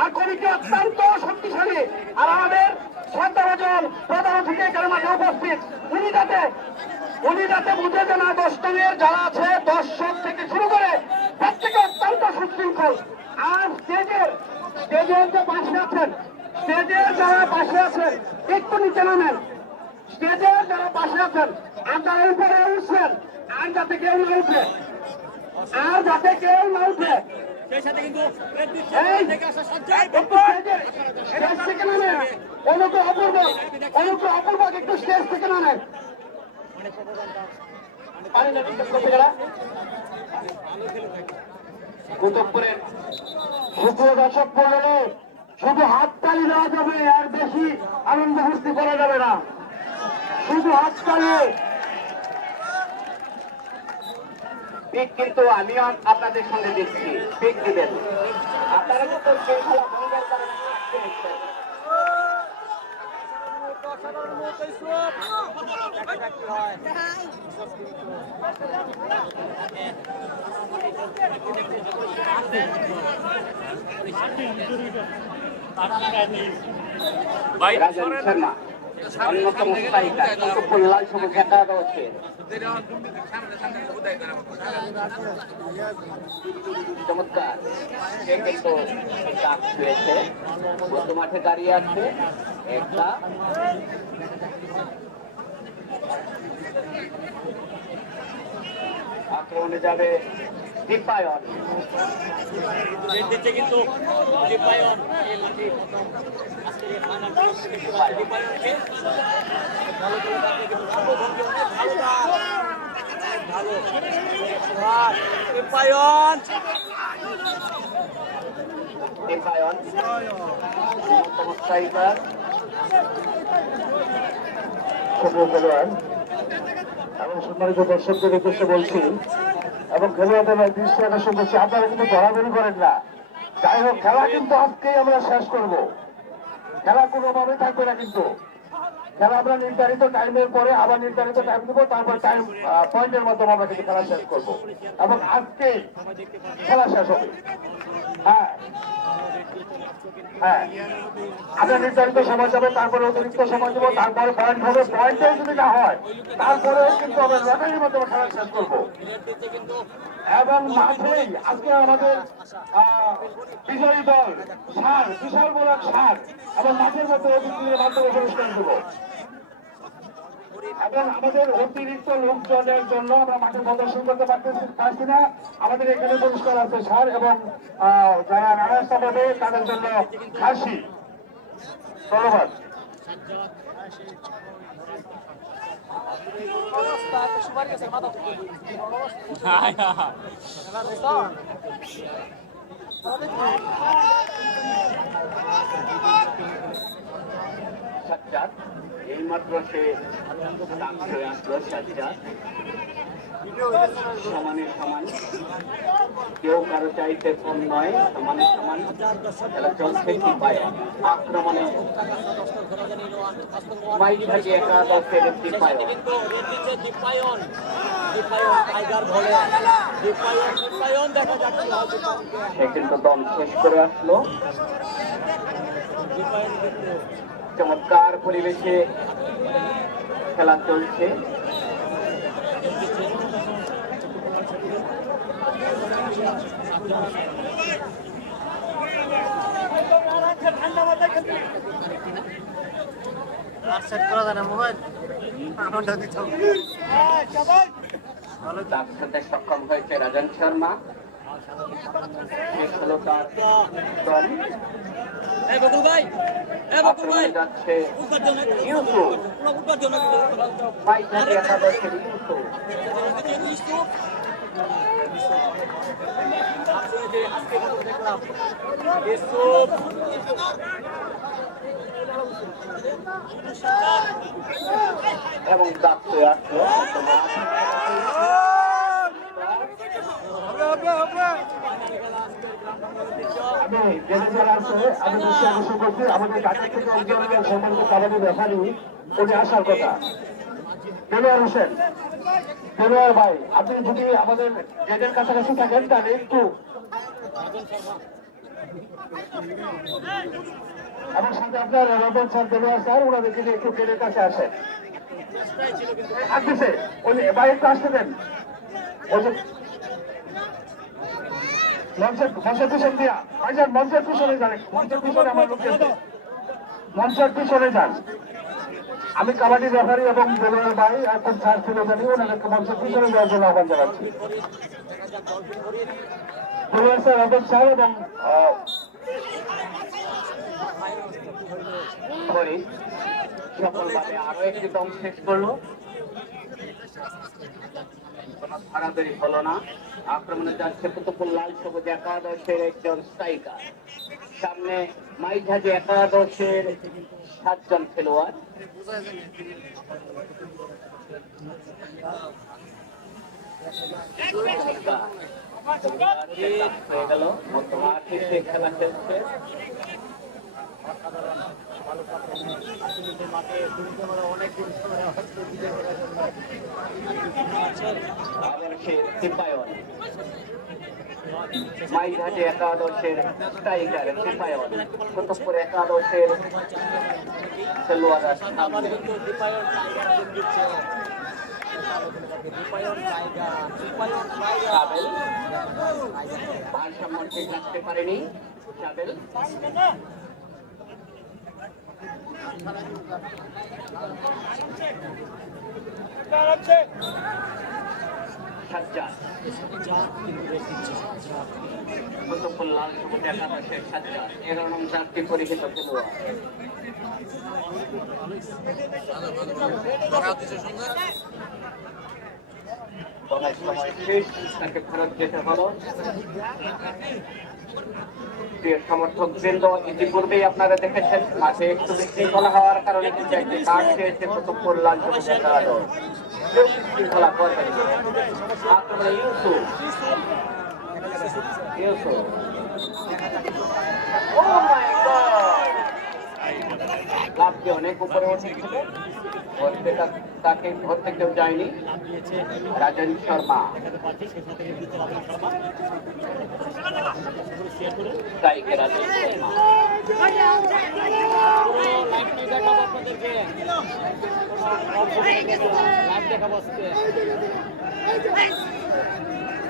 আর কমিটি অত্যন্ত শক্তিশালী। আর আমাদের শ্রদ্ধাভাজন প্রধান অতিথি এখানে মাঠে উপস্থিত, উনি যাতে বুঝে যে না 10 টনের যারা আছে দর্শক থেকে শুরু করে প্রত্যেকে অত্যন্ত সুশৃঙ্খল। আর স্টেজের যে পাশে আছেন, স্টেজের যারা পাশে আছেন একটু নিচে নামেন। স্টেজের যারা পাশে আছেন আপনারা উপরে উঠছেন, আর যাতে কেউ না উঠে, আর যাতে কেউ না উঠে। স্টেজ থেকে নামেন। অপূর্ব একটু স্টেজ থেকে নামেন। কুতুবপুরের সুপ্রিয় দর্শক মণ্ডলী, শুধু হাততালি দেওয়া যাবে, আর বেশি আনন্দ ফুর্তি করা যাবে না। শুধু হাততালি। পিক কিন্তু আমিও আপনাদের সঙ্গে দিচ্ছি, পিক দিবেন আপনারা। কিন্তু শৃঙ্খলা ভঙ্গের কারণে রাজন শর্মা অন্যতম স্ট্রাইকার কুতুবপুর লাল সবুজ একাদশের। চমৎকার, সে কিন্তু ডাক ছুঁয়েছে, মধ্য মাঠে দাঁড়িয়ে আছে। একটা আক্রমণে যাবে দীপায়ন। দিচ্ছে কিন্তু দীপায়ন এই মাঠে প্রথম আজকের এই ফাইনাল দীপায়নকে ভালো করে দেখে কিন্তু ভালো ভালো দীপায়ন দীপায়ন স্ট্রাইকার খেলোয়াড় এবং সম্মানিত দর্শকদের উদ্দেশ্যে বলছি এবং খেলোয়াড়দের দৃষ্টি আকর্ষণ করছি, আপনারা কিন্তু ধরাধরি করেন না। যাই হোক, খেলা কিন্তু আজকেই আমরা শেষ করব, খেলা কোনোভাবে থাকবে না। কিন্তু খেলা আমরা নির্ধারিত টাইমের পরে আবার নির্ধারিত টাইম দিব, তারপর টাইম পয়েন্টের মাধ্যমে আমরা কিন্তু খেলা শেষ করব এবং আজকেই খেলা শেষ হবে। হ্যাঁ হ্যাঁ, আমরা নির্ধারিত সময় যাবে, তারপরে অতিরিক্ত সময় দেবো, তারপরে পয়েন্ট হবে। পয়েন্টেও যদি না হয় তারপরেও কিন্তু আমরা লটারির মাধ্যমে খেলা শেষ করবো। এবং মাঠেই আজকে আমাদের বিজয়ী দল সার, বিশাল বড় সার এবং মাঠের মধ্যে অতিথিদের মাধ্যমে পুরস্কার দেবো। এবং আমাদের অতিরিক্ত লোকজনের জন্য আমরা মাঠে প্রদর্শন করতে পারছি না। আমাদের এখানে পুরস্কার আছে সার এবং যারা নারায়ণ পাবে তাদের জন্য খাসি। ধন্যবাদ। সাজ্জাদ এইমাত্র সে হয়ে আসলো। সাজ্জাদ সমানে সমান, কেউ কারো চাইতে কম নয়, সমানে সমান খেলা চলছে। দীপায়ন আক্রমণে মাইক ভাজি একাদশের দীপায়ন দীপায়ন দীপায়ন টাইগার বলে দীপায়ন দীপায়ন দেখা যাচ্ছে সে কিন্তু দম শেষ করে আসলো। চমৎকার পরিবেশে খেলা চলছে। তার সাথে সক্ষম হয়েছে রাজন শর্মা। শেষ হলো তার দল। আক্রমণে যাচ্ছে ইউসুফ, মাইক একাদশের ইউসুফ। এবং ডাকতে আসলো আমাদের ঢাকা থেকে একজন সম্মানিত কাবাডি রেফারি উনি আসার কথা, দেলোয়ার হোসেন। দেলোয়ার ভাই, আপনি যদি আমাদের গেটের কাছাকাছি থাকেন তাহলে একটু, আমার সাথে আপনার রতন স্যার, দেলোয়ার স্যার, ওনাদেরকে একটু গেটের কাছে আসেন। আসতেছে ওই ভাই, একটু আসতে দেন। মঞ্চের পিছন দিয়া ভাইজান, মঞ্চের পিছনে যান, মঞ্চের পিছনে আমার লোক আছে, মঞ্চের পিছনে যান। আমি কাবাডি রেফারি এবং দেলোয়ার ভাই এখন স্যার ছিল জানি, ওনাদেরকে মঞ্চের পিছনে যাওয়ার জন্য আহ্বান জানাচ্ছি। দেলোয়ার স্যার, রতন স্যার এবং সফলভাবে আরো একটি দম শেষ করলো। কোন তাড়াতাড়ি হলো না। আক্রমণে যাচ্ছে কুতুবুল লাল সবুজ একাদশের একজন স্ট্রাইকার, সামনে মাইঝাজি একাদশের 7 জন খেলোয়াড়। হয়ে গেল মধ্যমাঠে সে খেলা খেলছে। মাইঘাটে একাদশের স্ট্রাইকার দীপায়ন, কুতুবপুর একাদশের খেলোয়াড়রা ভারসাম্য ঠিক রাখতে পারেনি। সাজ্জাদ, কিন্তু রেড দিচ্ছে কুতুবুল লাল সবুজ একাদশের সাজ্জাদ 11 নং জার্সি পরিহিত খেলোয়াড়। সময় শেষ, তাকে ফেরত যেতে হলো। প্রিয় সমর্থক বৃন্দ, ইতিপূর্বেই আপনারা দেখেছেন মাঠে একটু বিশৃঙ্খলা হওয়ার কারণে কিন্তু একটি কাজ পেয়েছে কুতুবুল লাল সবুজ একাদশ। কেউ বিশৃঙ্খলা করবেন না। আক্রমণে ইউসুফ, Oh my God! লাভকে অনেক উপরে উঠেছিল, তাকে ধরতে কেউ যায়নি। রাজন শর্মা তাইকে রাজন শর্মা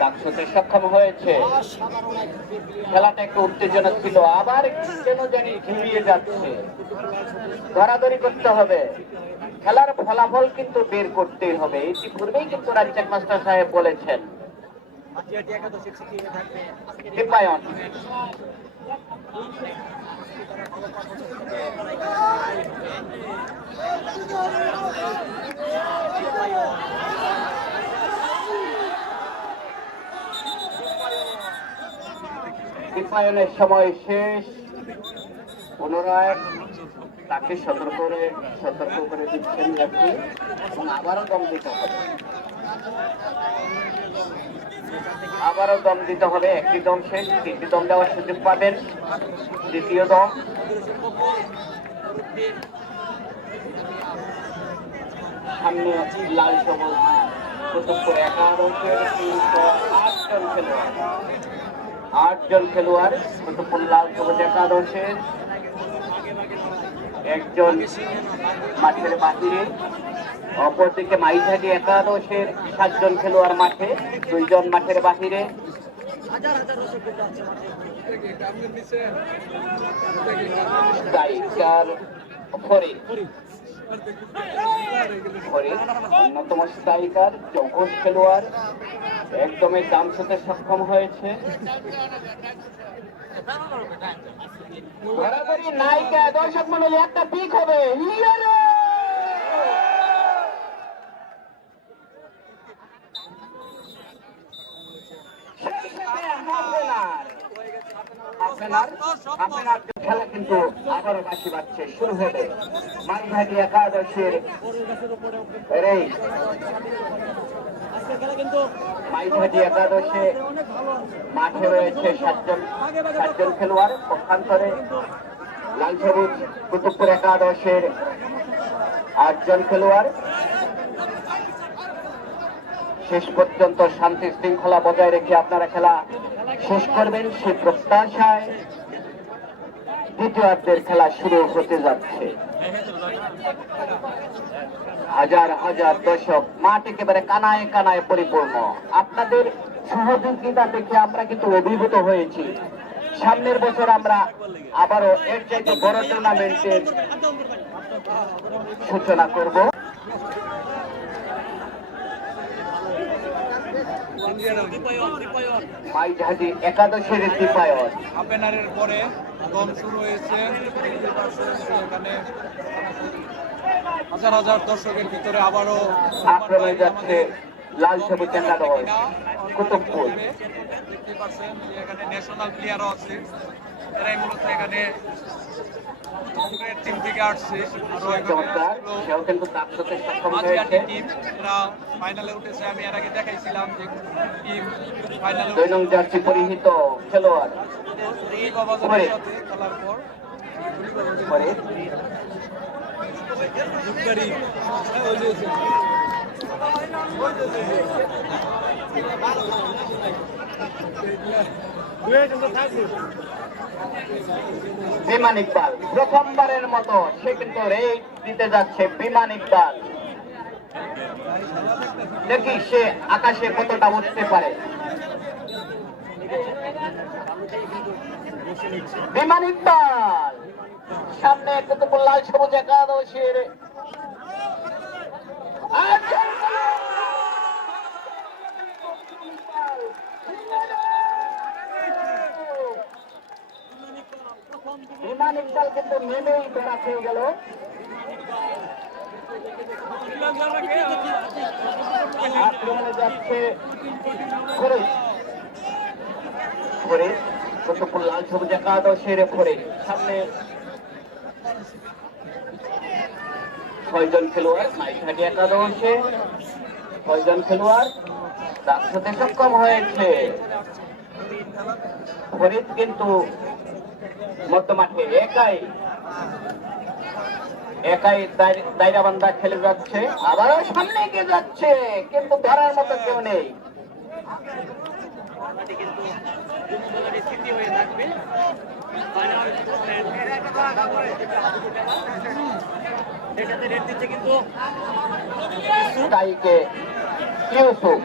ডাকসতে সক্ষম হয়েছে। খেলাটা একটু উত্তেজনা ছিল, আবার কেন জানি ঘুরিয়ে যাচ্ছে। ধরাধরি করতে হবে, খেলার ফলাফল কিন্তু বের করতেই হবে। ইতিপূর্বেই কিন্তু রাজ্জাক মাস্টার সাহেব বলেছেন। দীপায়ন দীপায়নের সময় শেষ। পুনরায় তাকে সতর্ক করে দিচ্ছেন রেফারি এবং আবারও দম দিতে হবে। একটি দম শেষ, 3টি দম দেওয়ার সুযোগ পাবেন। দ্বিতীয় দম, সামনে লাল সবুজ কুতুবপুর একাদশের 8 জন খেলোয়াড় কুতুবপুর লাল সবুজ একাদশের। একজন মাঠের বাহিরে, অপরদিকে মাইঝাটি একাদশের 7 জন খেলোয়াড় মাঠে, 2 জন মাঠের বাহিরে। অন্যতম স্ট্রাইকার চৌকস খেলোয়াড়, একদমই দাম ছুতে সক্ষম হয়েছে। ধরাধরি নায়িকা, দর্শক মন্ডলী একটা পিক হবে। খেলা কিন্তু আবারও বাঁশি বাজছে, শুরু হবে। মাইঝাটি একাদশের মাইঝাটি একাদশে মাঠে রয়েছে 7 জন খেলোয়াড়। পক্ষান্তরে লাল সবুজ কুতুবপুর একাদশের 8 জন খেলোয়াড়। শেষ পর্যন্ত শান্তি শৃঙ্খলা বজায় রেখে আপনারা খেলা শেষ করবেন সে প্রত্যাশায় দ্বিতীয়ার্ধের খেলা শুরু হতে যাচ্ছে। হাজার হাজার দর্শক, মাঠ একেবারে কানায় কানায় পরিপূর্ণ। আপনাদের সহযোগিতা দেখে আমরা কিন্তু অভিভূত হয়েছি। সামনের বছর আমরা আবারও এর চাইতে বড় টুর্নামেন্টের সূচনা করব। মাইঝাটি একাদশের দীপায়ন ওপেনারের পরে দম শুরু হয়েছে। এখানে হাজার হাজার দর্শকের ভিতরে আবারও আক্রমণে যাচ্ছে লাল সবুজ একাদশ কুতুবপুর। দেখতে পাচ্ছেন যে এখানে ন্যাশনাল প্লেয়ারও আছে, এরাই মূলত এখানে টিম থেকে আসছে। চমৎকার, সেও কিন্তু তার সাথে সক্ষম হয়েছে। টিম এরা ফাইনালে উঠেছে, আমি এর আগে দেখাইছিলাম যে টিম ফাইনালে 2 নং জার্সি পরিহিত খেলোয়াড় বাবাজনের সাথে খেলার পর বিমান ইকবাল প্রথমবারের মতো সে কিন্তু রেড দিতে যাচ্ছে। বিমান ইকবাল, দেখি সে আকাশে কতটা উঠতে পারে। বিমান ইকবাল সামনে কুতুবুল লাল সবুজ একাদশের ধরা খেয়ে গেল। আক্রমণে যাচ্ছে ফরিদ। কুতুবপুর লাল সবুজ একাদশের ফরিদ। সামনে 6 জন খেলোয়াড়, মাইঘাটি একাদশে 6 জন খেলোয়াড় রান হতে সক্ষম হয়েছে। ফরিদ কিন্তু মধ্য মাঠে একাই দায়রাবান্ধা খেলে যাচ্ছে, আবারও সামনে এগিয়ে যাচ্ছে, কিন্তু ধরার মতো কেউ নেই। তাইকে ইউসুফ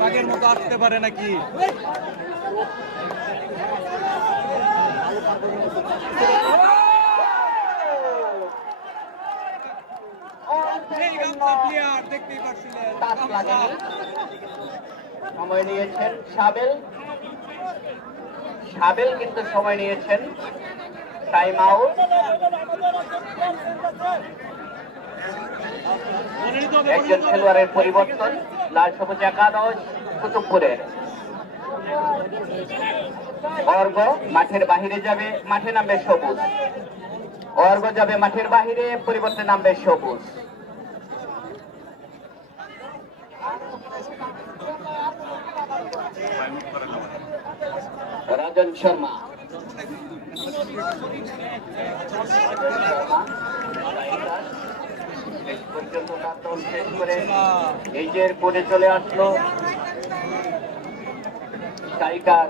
বাঘের মতো আসতে পারে নাকি? দেখতেই পাচ্ছিলেন সময় নিয়েছেন সাবেল কিন্তু সময় নিয়েছেন। Time out. একজন খেলোয়াড়ের পরিবর্তন লাল সবুজ একাদশ কুতুবপুরের। অর্ঘ মাঠের বাহিরে যাবে, মাঠে নামবে সবুজ। অর্ঘ যাবে মাঠের বাহিরে, পরিবর্তে নামবে সবুজ। রাজন শর্মা পর্যন্ত তার দল শেষ করে নিজের কোর্টে চলে আসলো। টাইগার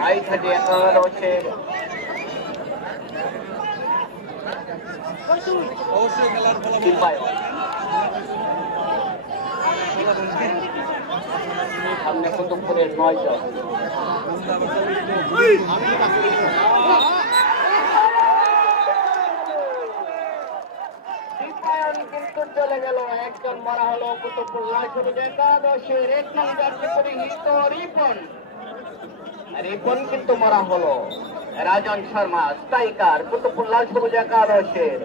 মাইঘাটি একাদশের অবশ্যই খেলার সামনে কুতুবপুরের 9 জন। কিন্তু চলে গেল, একজন মারা হলো কুতুবপুর লাল সবুজ একাদশের 1 নং জার্সি পরিহিত রিপন কিন্তু মারা হলো। রাজন শর্মা স্ট্রাইকার কুতুবপুর লাল সবুজ একাদশের।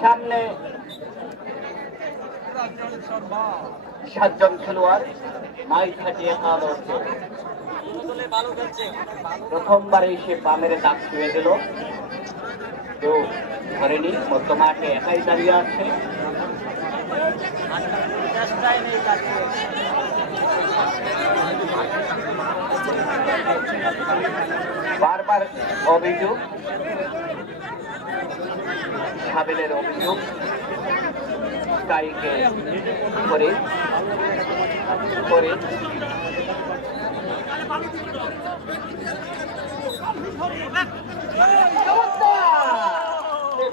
সামনে 7 জন খেলোয়াড় মাইঘাটি একাদশের। প্রথমবারে সে বামের দাগ ছুঁয়ে দিল, তো ধরেনি। মধ্য মাঠে একাই দাঁড়িয়ে আছে। বারবার অভিযোগ, সাবেলের অভিযোগ তাইকে করে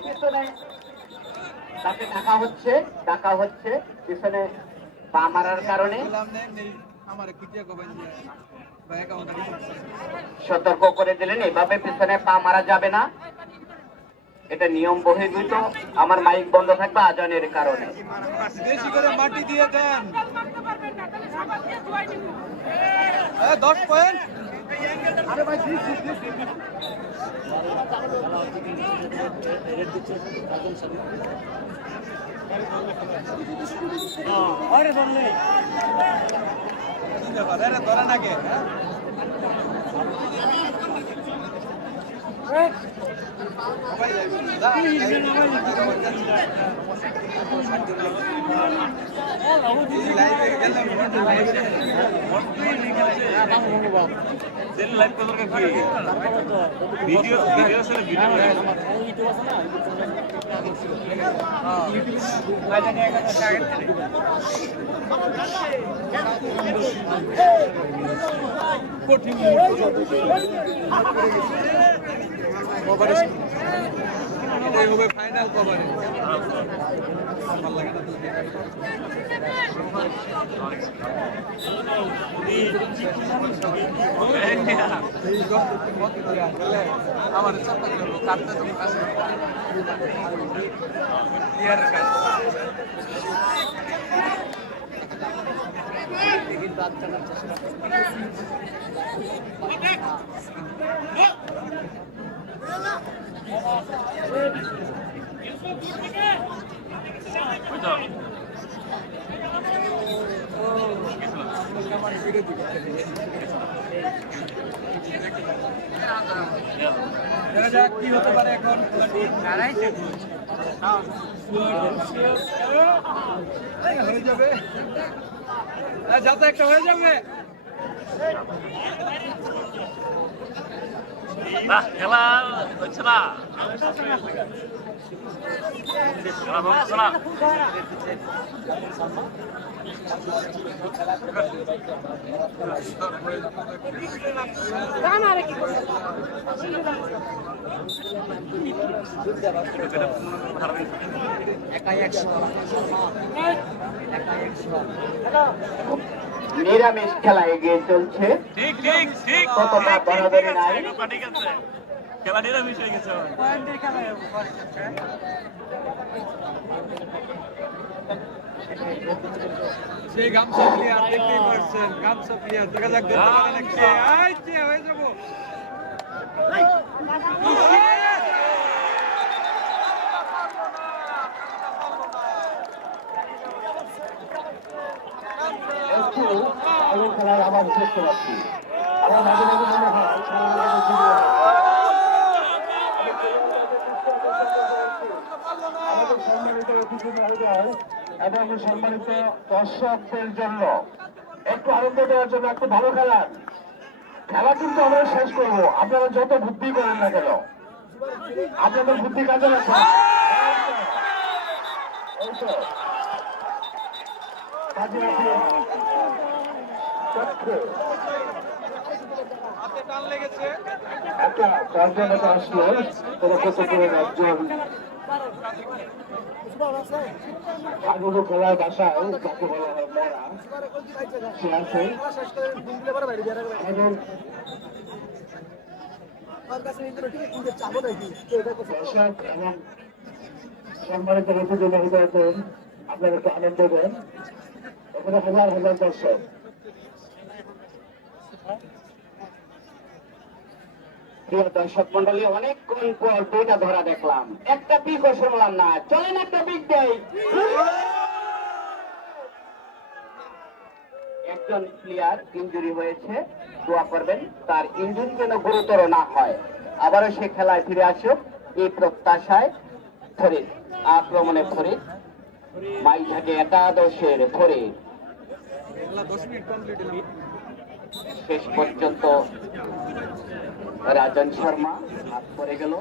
পিছনে তাকে ডাকা হচ্ছে পিছনে পা মারার কারণে। সতর্ক করে দিলেন, এভাবে পিছনে পা মারা যাবে না, এটা নিয়ম বহির্ভূত। আমার মাইক বন্ধ থাকবে আজানের কারণে। বেশি করে মাটি দিয়ে দেন। 10 পয়েন্ট। আরে ভাই ধরে নাকি কঠিন এটাই হবে ফাইনাল কভারে। ভালো লাগে না আমার কাটতে তুমি কাছে কিন্তু দেখা যাক কি হতে পারে এখন হয়ে যাবে যাতে একটা হয়ে যাবে খেলা হচ্ছে না খেলা হচ্ছে না নিরামিষ খেলা এগিয়ে চলছে, ঠিক ঠিক ঠিক ততটা বরাবরই নাই। ঠিক আছে খেলা নিরামিষ হয়ে গেছে সেই গামছা প্লেয়ার দেখতেই পারছেন, গামছা প্লেয়ার দেখা যাক দেখতে পারে নাকি এই যে হয়ে যাব একটু আগে খেলার আবার দেখতে পাচ্ছি। আমার মাঝে মাঝে মনে হয় আমাদের সম্মানিত অতিথি মহোদয় এবং সম্মানিত দর্শকদের জন্য একটু আনন্দ দেওয়ার জন্য একটু ভালো খেলার খেলা কিন্তু আমরা শেষ করবো। আপনারা যত বুদ্ধি করেন না কেন, আপনাদের বুদ্ধি কাজে রাখেন। এই তো কাজে রাখেন। হাতে টান লেগেছে একটা পর্যটক আসলো, কোনো কত করে একজন আগুন খেলার বাসায় যাকে বলা হয় মরা, সে আছে এবং দর্শক এবং সম্মানিত অতিথি মহোদয়গণ, আপনারা একটু আনন্দ দেন। এখানে হাজার হাজার দর্শক। প্রিয় দর্শক মন্ডলী, অনেকক্ষণ পর দুইটা ধরা দেখলাম, একটা পিকও শুনলাম না। চলেন একটা পিক দেই। একজন প্লেয়ার ইনজুরি হয়েছে, দোয়া করবেন তার ইনজুরি যেন গুরুতর না হয়, আবারও সে খেলায় ফিরে আসুক এই প্রত্যাশায়। ফরিদ আক্রমণে ফরিদ, মাইঝাটে একাদশের ফরিদ। 10 মিনিট কমপ্লিট হলো শেষ পর্যন্ত রাজন শর্মা হাত পড়ে গেল।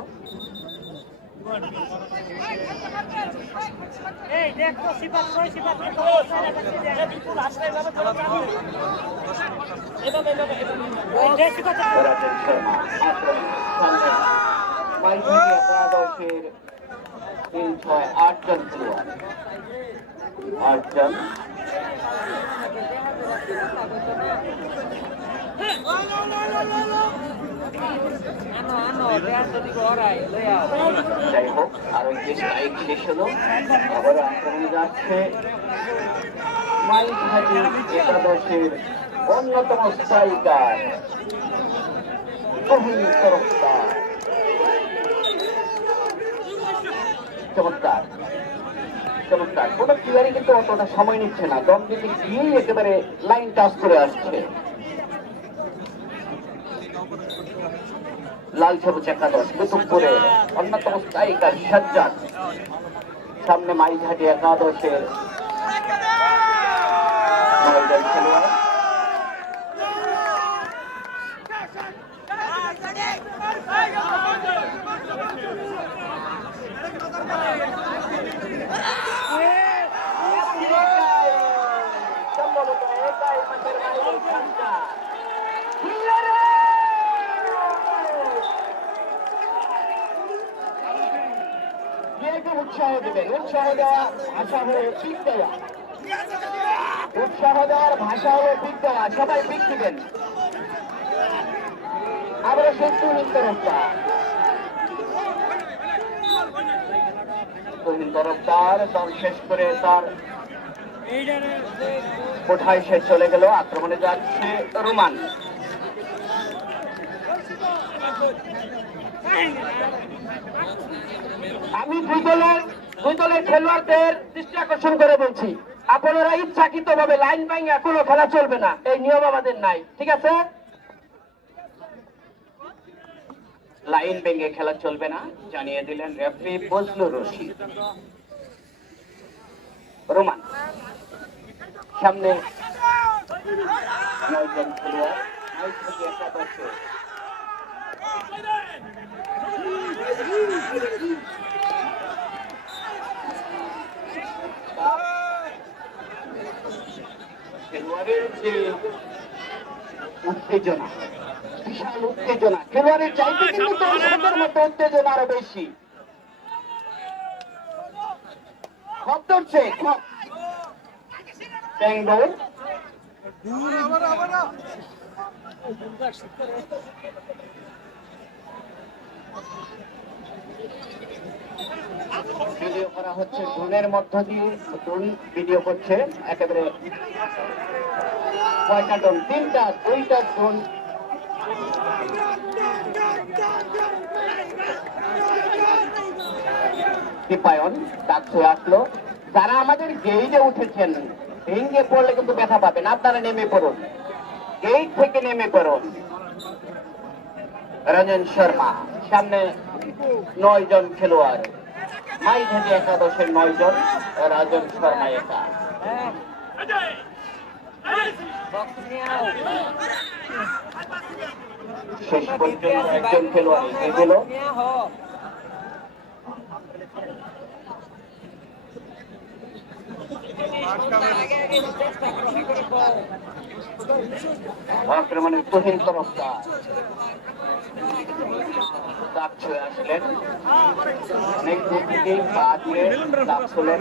রাজন শর্মা একাদশের 3-6-8 জন খেলোয়াড়, 8 জন। যাই হোক, আরো যে স্ট্রাইক শেষ হলো, আবার আক্রমণে যাচ্ছে মাইঝাটি একাদশের অন্যতম স্ট্রাইকার সোহেল তরফদার। চমৎকার চমৎকার। কোন প্লেয়ারই কিন্তু অতটা সময় নিচ্ছে না, দম দিতে গিয়েই একেবারে লাইন টাচ করে আসছে। লাল সবুজ একাদশ কুতুবপুরের অন্যতম স্ট্রাইকার সাজ্জাদ, সামনে মাইঝাটি একাদশের 9 জন খেলোয়াড়। সম্ভবত একাই মাঠের বাইরে সাজ্জাদ। উৎসাহ দেবেন, উৎসাহ দেওয়া ভাষা হলো পিক দেওয়া, উৎসাহ দেওয়ার ভাষা হলো পিক দেওয়া। সবাই পিক দিবেন। আমরা তুহিন তরফদার দল শেষ করে তার কোঠায় সে চলে গেল। আক্রমণে যাচ্ছে রোমান। আমি দুই দলের খেলোয়াড়দের দৃষ্টি আকর্ষণ করে বলছি, আপনারা ইচ্ছাকৃত ভাবে লাইন ভাঙিয়া কোনো খেলা চলবে না, এই নিয়ম আমাদের নাই, ঠিক আছে? লাইন ভেঙে খেলা চলবে না জানিয়ে দিলেন রেফারি বজলুর রশিদ। রোমান সামনে 9 জন খেলোয়াড়, 9 থেকে একাদশে খেলোয়াড়ের যে উত্তেজনা, বিশাল উত্তেজনা, খেলোয়াড়ের চাইতে কিন্তু দর্শকের মতো উত্তেজনা আরো বেশি। খপ ধরছে, খপ ব্যাঙ্গলোর ভিডিও করা হচ্ছে ড্রোনের মধ্য দিয়ে, ড্রোন ভিডিও করছে একেবারে কয়টা ড্রোন, 3টা 2টা ড্রোন দীপায়ন ডাকছে আসলো। যারা আমাদের গেইটে উঠেছেন ভেঙে পড়লে কিন্তু ব্যথা পাবেন, আপনারা নেমে পড়ুন, গেইট থেকে নেমে পড়ুন। রঞ্জন শর্মা সামনে 9 জন খেলোয়াড়, মাইঝাটি একাদশের 9 জন, রাজন শর্মা একা। শেষ পর্যন্ত একজন খেলোয়াড় এগিয়ে গেল। আক্রমণের তহিন তরফদার দাগ ছুঁয়ে আসলেন, অনেক দূর থেকে পা দিয়ে দাগ ছুঁলেন।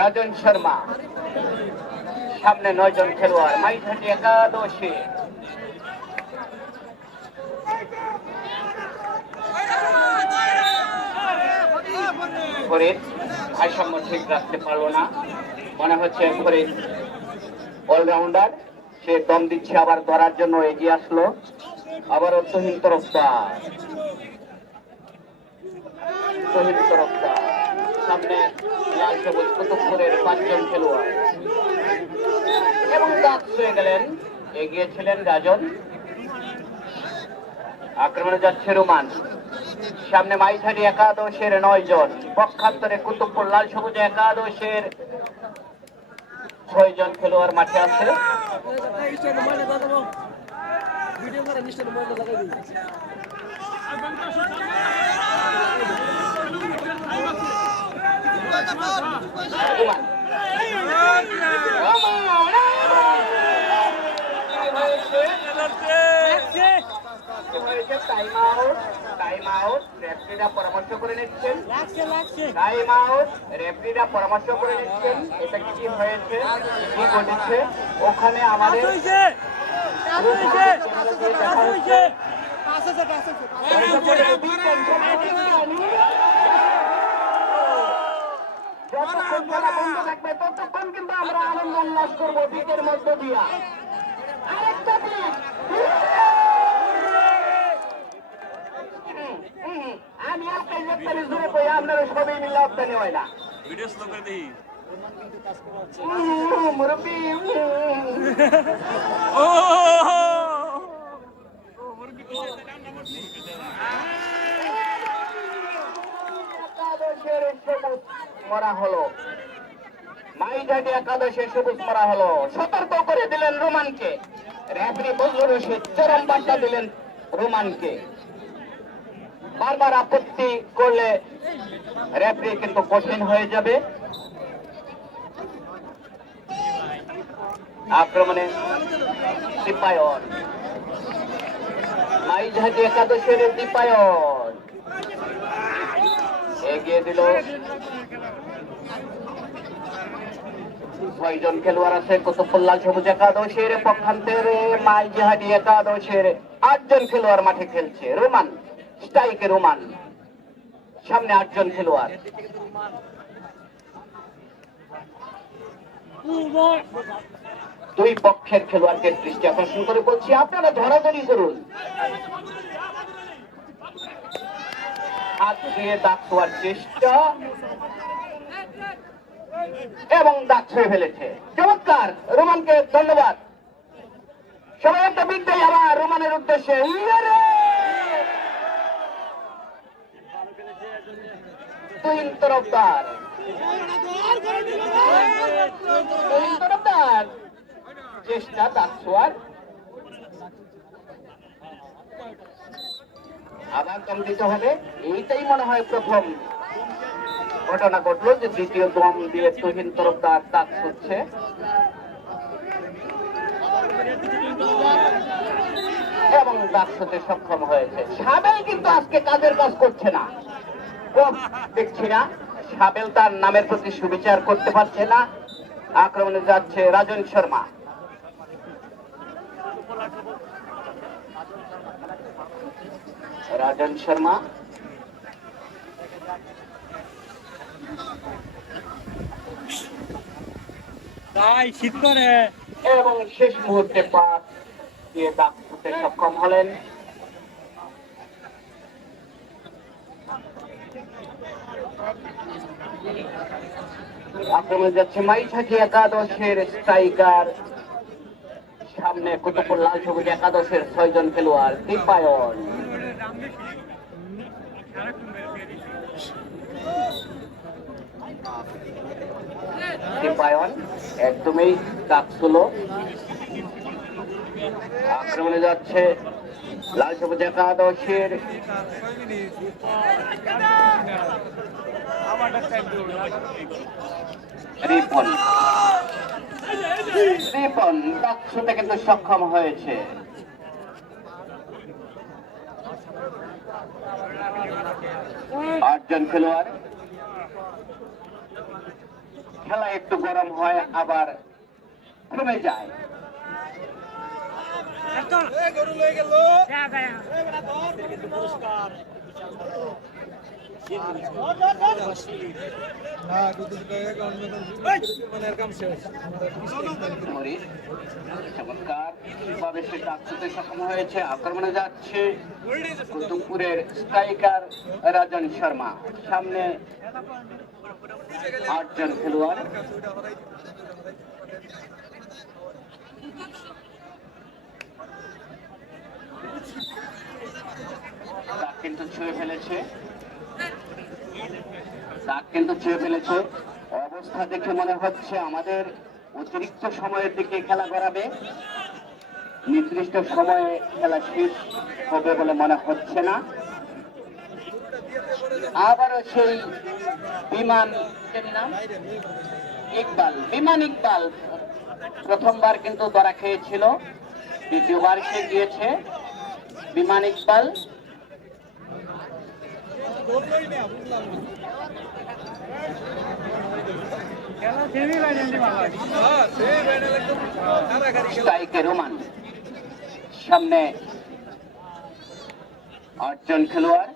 রাজন শর্মা সামনে 9 জন খেলোয়াড়, মাইঝাটি একাদশে ফরিদ ভারসাম্য ঠিক রাখতে পারলো না, মনে হচ্ছে ফরিদ অলরাউন্ডার, সে দম দিচ্ছে, আবার ধরার জন্য এগিয়ে আসলো। আবার তহিন তরফদার, সামনে লাল সবুজ কুতুবপুরের 5 জন খেলোয়াড় এবং দাগ ছুঁয়ে গেলেন, এগিয়েছিলেন রাজন। আক্রমণে যাচ্ছে রোমান, সামনে মাইঝাটি একাদশের 9 জন, পক্ষান্তরে কুতুবপুর লাল সবুজ একাদশের 6 জন খেলোয়াড় মাঠে আছে। টাইম আউট রেফারিরা পরামর্শ করে নিচ্ছেন, এটা কি হয়েছে, কি ঘটেছে ওখানে আমাদের যতক্ষণ খেলা বন্ধ থাকবে ততক্ষণ কিন্তু আমরা আনন্দ উল্লাস করবো ভিতের মধ্য দিয়া। আরেকটা আমি আপনার জুড়ে কই, আপনারা সবাই মিলে আপনার হয় না ভিডিও স্লো করে দিই। মুরব্বী মরা হলো, মাইঝাটি একাদশে সবুজ মরা হলো। সতর্ক করে দিলেন রোমানকে, রেফারি বজলুর রশিদ চরম বার্তা দিলেন রোমানকে। বারবার আপত্তি করলে রেফারি কিন্তু কঠিন হয়ে যাবে। আক্রমণে দীপায়ন, মাইঝাটি একাদশের দীপায়ন এগিয়ে দিল। 6 জন খেলোয়াড় আছে কুতুবপুর লাল সবুজ একাদশের, পক্ষান্তরে মাইঝাটি একাদশের 8 জন খেলোয়াড় মাঠে খেলছে। রোমান স্ট্রাইকে, রোমান সামনে 8 জন খেলোয়াড়। দুই পক্ষের খেলোয়াড়কে দৃষ্টি আকর্ষণ করে বলছি, আপনারা ধরাধরি করুন। হাত দিয়ে দাগ ছোঁয়ার চেষ্টা এবং দাগ ছুঁয়ে ফেলেছে। চমৎকার, রোমানকে ধন্যবাদ। সবাই একটা বিদ্যাই আবার রোমানের উদ্দেশ্যে। তুহিন তরফদার, তুহিন তরফদার চেষ্টা দাগ ছোঁয়ার, আবার দম দিতে হবে। এইটাই মনে হয় প্রথম ঘটনা ঘটলো যে দ্বিতীয় দম দিয়ে তুহিন তরফদার দাগ ছুঁচ্ছে। এবং দাগ ছুঁতে সক্ষম হয়েছে। সাবেল কিন্তু আজকে কাজের কাজ করছে না, দেখছি না সাবেল তার নামের প্রতি সুবিচার করতে পারছে না। আক্রমণে যাচ্ছে রাজন শর্মা। রাজন শর্মা শীত করে এবং শেষ মুহূর্তে পাস দিয়ে দাগ ছুঁতে সক্ষম হলেন। আক্রমণে যাচ্ছে মাইঝাকি একাদশের স্ট্রাইকার, সামনে কুতুবপুর লাল সবুজ একাদশের 6 জন খেলোয়াড়। দীপায়ন, দীপায়ন একদমই দাগ ছিল। আক্রমণে যাচ্ছে লাল সবুজ একাদশের রিপন। রিপন দাগ ছুঁতে কিন্তু সক্ষম হয়েছে। 8 জন খেলোয়াড়। খেলা একটু গরম হয় আবার থেমে যায়। চমৎকার ভাবে সে দাগ ছুঁতে সক্ষম হয়েছে। আক্রমণে যাচ্ছে কুতুবপুরের স্ট্রাইকার রাজন শর্মা, সামনে 8 জন খেলোয়াড়। দাগ কিন্তু ছুঁয়ে ফেলেছে, দাগ কিন্তু ছুঁয়ে ফেলেছে। অবস্থা দেখে মনে হচ্ছে আমাদের অতিরিক্ত সময়ের দিকে খেলা করাবে। নির্দিষ্ট সময়ে খেলা শেষ হবে বলে মনে হচ্ছে না। আবারও সেই বিমান ইকবাল, বিমান ইকবাল প্রথমবার কিন্তু ধরা খেয়েছিল, দ্বিতীয়বার সে গিয়েছে। বিমান ইকবাল স্ট্রাইকে রোমান, সামনে 8 জন খেলোয়াড়।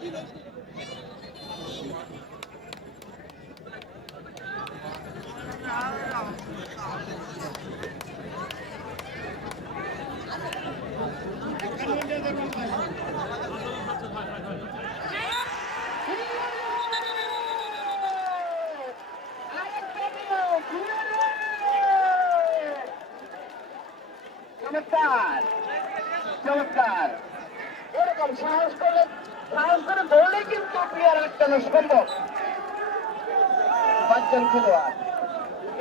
চমৎকার, চমৎকার। এরকম সাহস করে দৌড়ে কিন্তু প্লেয়ার আটকানো সম্ভব। 5 জন খেলোয়াড়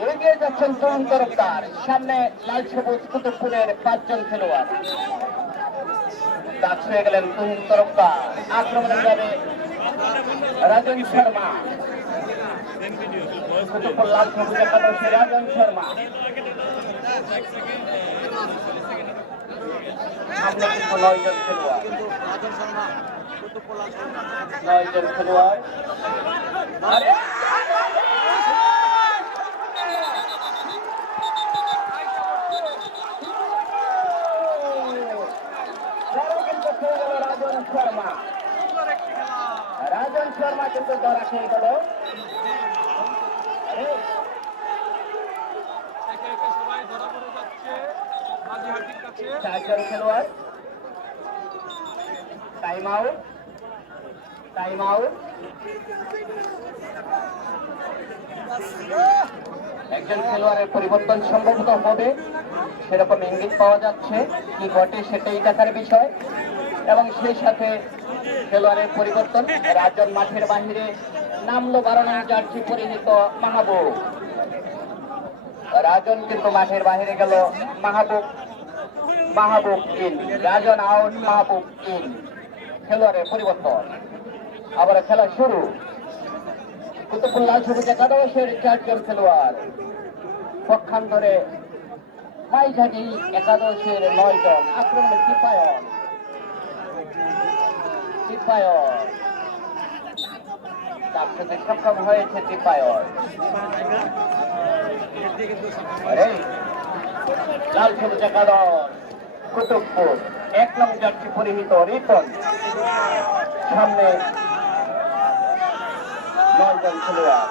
এগিয়ে যাচ্ছেন তরুণ তরফদার, সামনে লাল সবুজ কুতুবপুরের 5 জন খেলোয়াড়। দাগ ছুঁয়ে গেলেন তরুণ তরফদার। আক্রমণে যাবে রাজন শর্মা, কুতুবপুর লাল সবুজ একাদশে রাজন শর্মা। সামনে কিন্তু 9 জন খেলোয়াড়, 9 জন খেলোয়াড়। রাজন শর্মা কিন্তু ধরা খেয়ে গেল। ধরা পড়ে যাচ্ছে মাঝিহাটির কাছে। চারজন খেলোয়াড়। Time out, time out. একজন খেলোয়াড়ের পরিবর্তন সম্ভবত হবে, সেরকম ইঙ্গিত পাওয়া যাচ্ছে। কি ঘটে সেটাই দেখার বিষয়। এবং সেই সাথে খেলোয়াড়ের পরিবর্তন। রাজন মাঠের বাহিরে নামলো 12 নং জার্সি পরিহিত মাহবুব। রাজন কিন্তু মাঠের বাহিরে গেল। Mahbub in. Rajan out, Mahbub in. খেলোয়াড়ের পরিবর্তন। আবার খেলা শুরু। কুতুবুল্লাহ সবুজ একাদশের 4 জন খেলোয়াড়, পক্ষান্তরে মাইঝাটি একাদশের 9 জন। আক্রমণে চিপায়ন তার সাথে সক্ষম হয়েছে চিপায়ন। লাল সবুজ একাদশ কুতুবপুর 1 নং জার্সি পরিহিত রিপন। সামনে 9 জন খেলোয়াড়।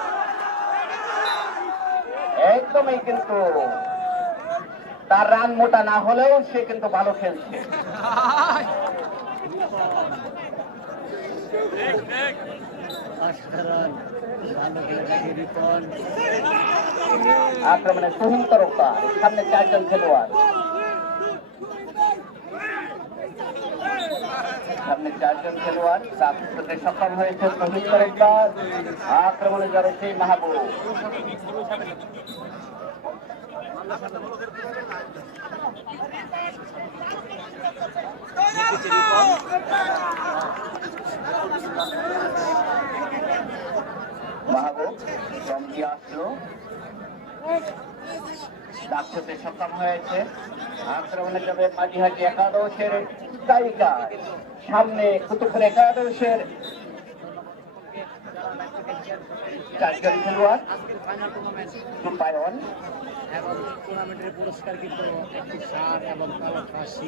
একদমই কিন্তু তার রান মোটা না হলেও সে কিন্তু ভালো খেলছে। আক্রমণে তুহিন তরফদার। সামনে 4 জন খেলোয়াড়। সামনে 4 জন খেলোয়াড়। তার সাথে সক্ষম হয়েছে তুহিন তরফদার। আক্রমণে জড়েছে মাহবুব। মাহবুব চমকি আসলো, তার সাথে সক্ষম হয়েছে। আক্রমণে যাবে মাঝিহাটি একাদশের স্ট্রাইকার। সামনে কুতুবপুর একাদশের 4 জন খেলোয়াড়। চিপায়ন এবং টুর্নামেন্টের পুরস্কার কিন্তু একটি ষাঁড় এবং কালো খাসি।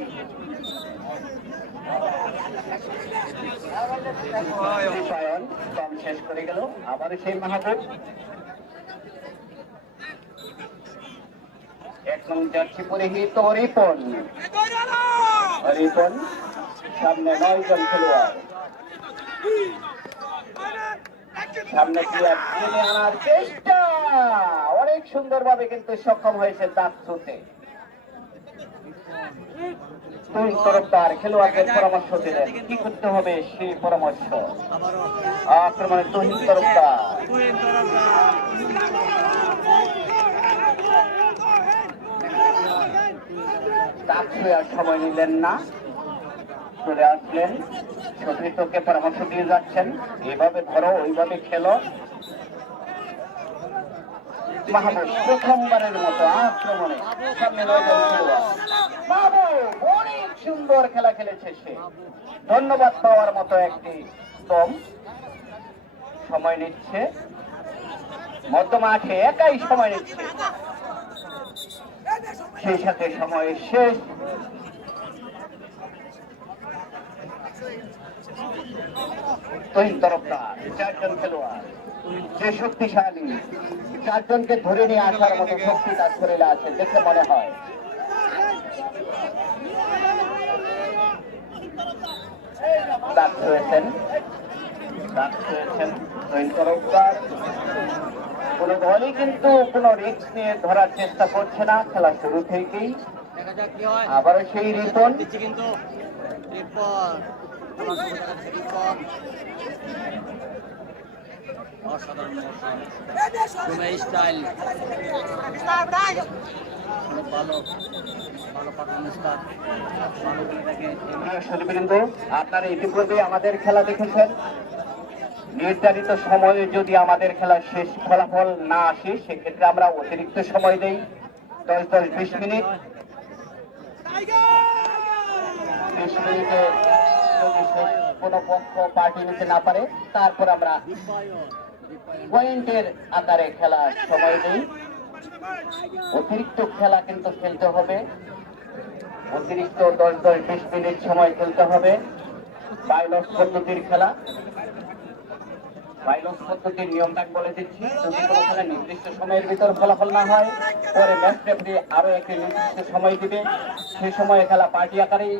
চিপায়ন কম শেষ করে গেল। আবার সেই মাহবুব 1 নং জার্সি পরিহিত রিপন। সামনে 9 জন খেলোয়াড়। সামনে প্লেয়ার টেনে আনার চেষ্টা, অনেক সুন্দরভাবে কিন্তু সক্ষম হয়েছে দাঁত ছুঁতে। তুহিন তরফদার খেলোয়াড়দের পরামর্শ দিলেন কি করতে হবে, সেই পরামর্শ। আক্রমণে তুহিন তরফদার। দাঁত ছুঁয়ে আর সময় নিলেন না, চলে আসলেন। সতীর্থকে পরামর্শ দিয়ে যাচ্ছেন, এইভাবে ধরো, ওইভাবে খেলো। মাহবুব প্রথমবারের মতো আক্রমণে সামনে 9 জন খেলোয়াড়। মাহবুব অনেক সুন্দর খেলা খেলেছে সে। ধন্যবাদ পাওয়ার মতো একটি কম সময় নিচ্ছে। মধ্য মাঠে একাই সময় নিচ্ছে, সেই সাথে সময় শেষ। তুহিন তরফদার 4 জন খেলোয়াড়, যে শক্তিশালী। 4 জনকে ধরে নিয়ে আসার মতো শক্তি তার শরীরে আছে দেখে মনে হয়। দাঁত ছুঁয়েছেন তুহিন তরফদার। কোন দলই কিন্তু কোন রিস্ক নিয়ে ধরার চেষ্টা করছে না খেলা শুরু থেকেই। আবারও সেই রিপন। কিন্তু অসাধারণ স্টাইল, ভালো ভালো পারফরমেন্স তার। আপনারা ইতিপূর্বে আমাদের খেলা দেখেছেন। নির্ধারিত সময়ে যদি আমাদের খেলার শেষ ফলাফল না আসে, সেক্ষেত্রে আমরা অতিরিক্ত সময় দেই 10-20 মিনিট। 20 মিনিটে যদি কোনো পক্ষ পার্টি নিতে না পারে, তারপর আমরা পয়েন্টের আকারে খেলার সময় দেই। অতিরিক্ত খেলা কিন্তু খেলতে হবে, অতিরিক্ত 10-20 মিনিট সময় খেলতে হবে। বাইলস পদ্ধতির খেলা। বাইলস পদ্ধতির নিয়মটা আমি বলে দিচ্ছি। যদি কোনো খেলা নির্দিষ্ট সময়ের ভিতর ফলাফল না হয়, পরে ম্যাচ রেফারি আরো একটি নির্দিষ্ট সময় দিবে। সেই সময়ে খেলা পার্টি আকারেই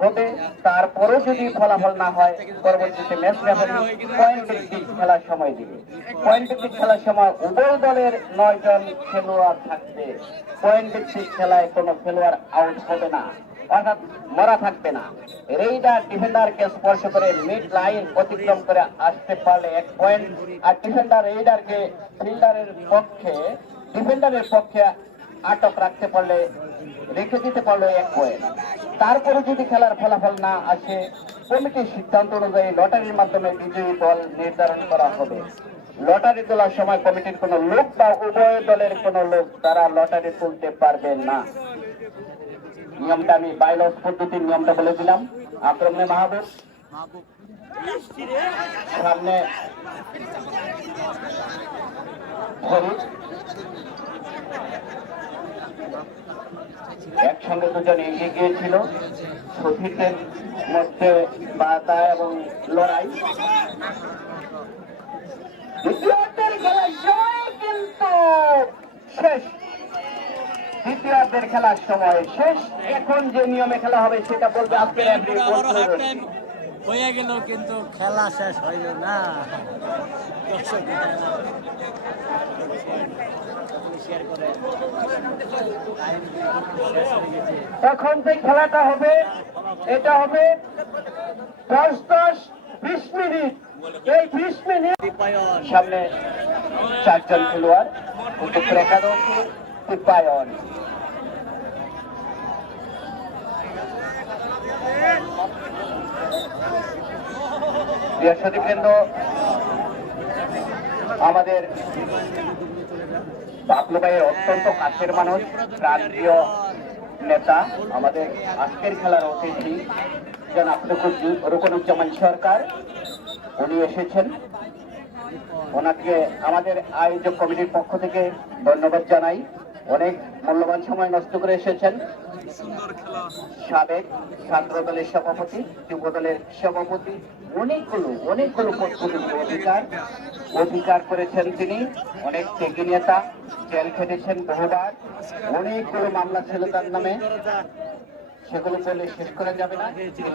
হবে। তারপরেও যদি ফলাফল না হয়, পরবর্তীতে ম্যাচ রেফারি পয়েন্ট ভিত্তিক খেলার সময় দিবে। পয়েন্ট ভিত্তিক খেলার সময় উভয় দলের 9 জন খেলোয়াড় থাকবে। পয়েন্ট ভিত্তিক খেলায় কোনো খেলোয়াড় আউট হবে না, অর্থাৎ মরা থাকবে না। রেইডার ডিফেন্ডারকে স্পর্শ করে মিড লাইন অতিক্রম করে আসতে পারলে 1 পয়েন্ট, আর ডিফেন্ডার রেইডারকে ডিফেন্ডারের পক্ষে আটক রাখতে পারলে, রেখে দিতে পারলো 1 পয়েন্ট। তারপরে যদি খেলার ফলাফল না আসে, কমিটির সিদ্ধান্ত অনুযায়ী লটারির মাধ্যমে বিজয়ী দল নির্ধারণ করা হবে। লটারি তোলার সময় কমিটির কোনো লোক বা উভয় দলের কোনো লোক তারা লটারি তুলতে পারবেন না। নিয়মটা আমি বাইলস পদ্ধতির নিয়মটা বলে দিলাম। আক্রমণে মাহবুব, সামনে ফরিদ, একসঙ্গে দুজন এগিয়ে গিয়েছিল। শফিকের মধ্যে বাধা এবং লড়াই। দ্বিতীয়ার্ধের খেলার সময় কিন্তু শেষ। দ্বিতীয়ার্ধের খেলার সময় শেষ। এখন যে নিয়মে খেলা হবে সেটা বলবে আজকের হয়ে গেল, কিন্তু খেলা শেষ হইল না। এখন যে খেলাটা হবে, এটা হবে 10-20 মিনিট। এই 20 মিনিট সামনে 4 জন খেলোয়াড়, উত্তর একাদশী টিপায়ন। বৃহস্পতিবৃন্দ, আমাদের বাবলু ভাইয়ের অত্যন্ত কাছের মানুষ, প্রান্তীয় নেতা, আমাদের আজকের খেলার অতিথি জনাব রুকনুজ্জামান সরকার, উনি এসেছেন। ওনাকে আমাদের আয়োজক কমিটির পক্ষ থেকে ধন্যবাদ জানাই। অনেক মূল্যবান সময় নষ্ট করে এসেছেন। সাবেক ছাত্র দলের সভাপতি, যুব দলের সভাপতি, অনেকগুলো অধিকার করেছেন তিনি। অনেক ত্যাগী নেতা, জেল খেটেছেন বহুবার, অনেকগুলো মামলা ছিল তার নামে, সেগুলো বলে শেষ করা যাবে না।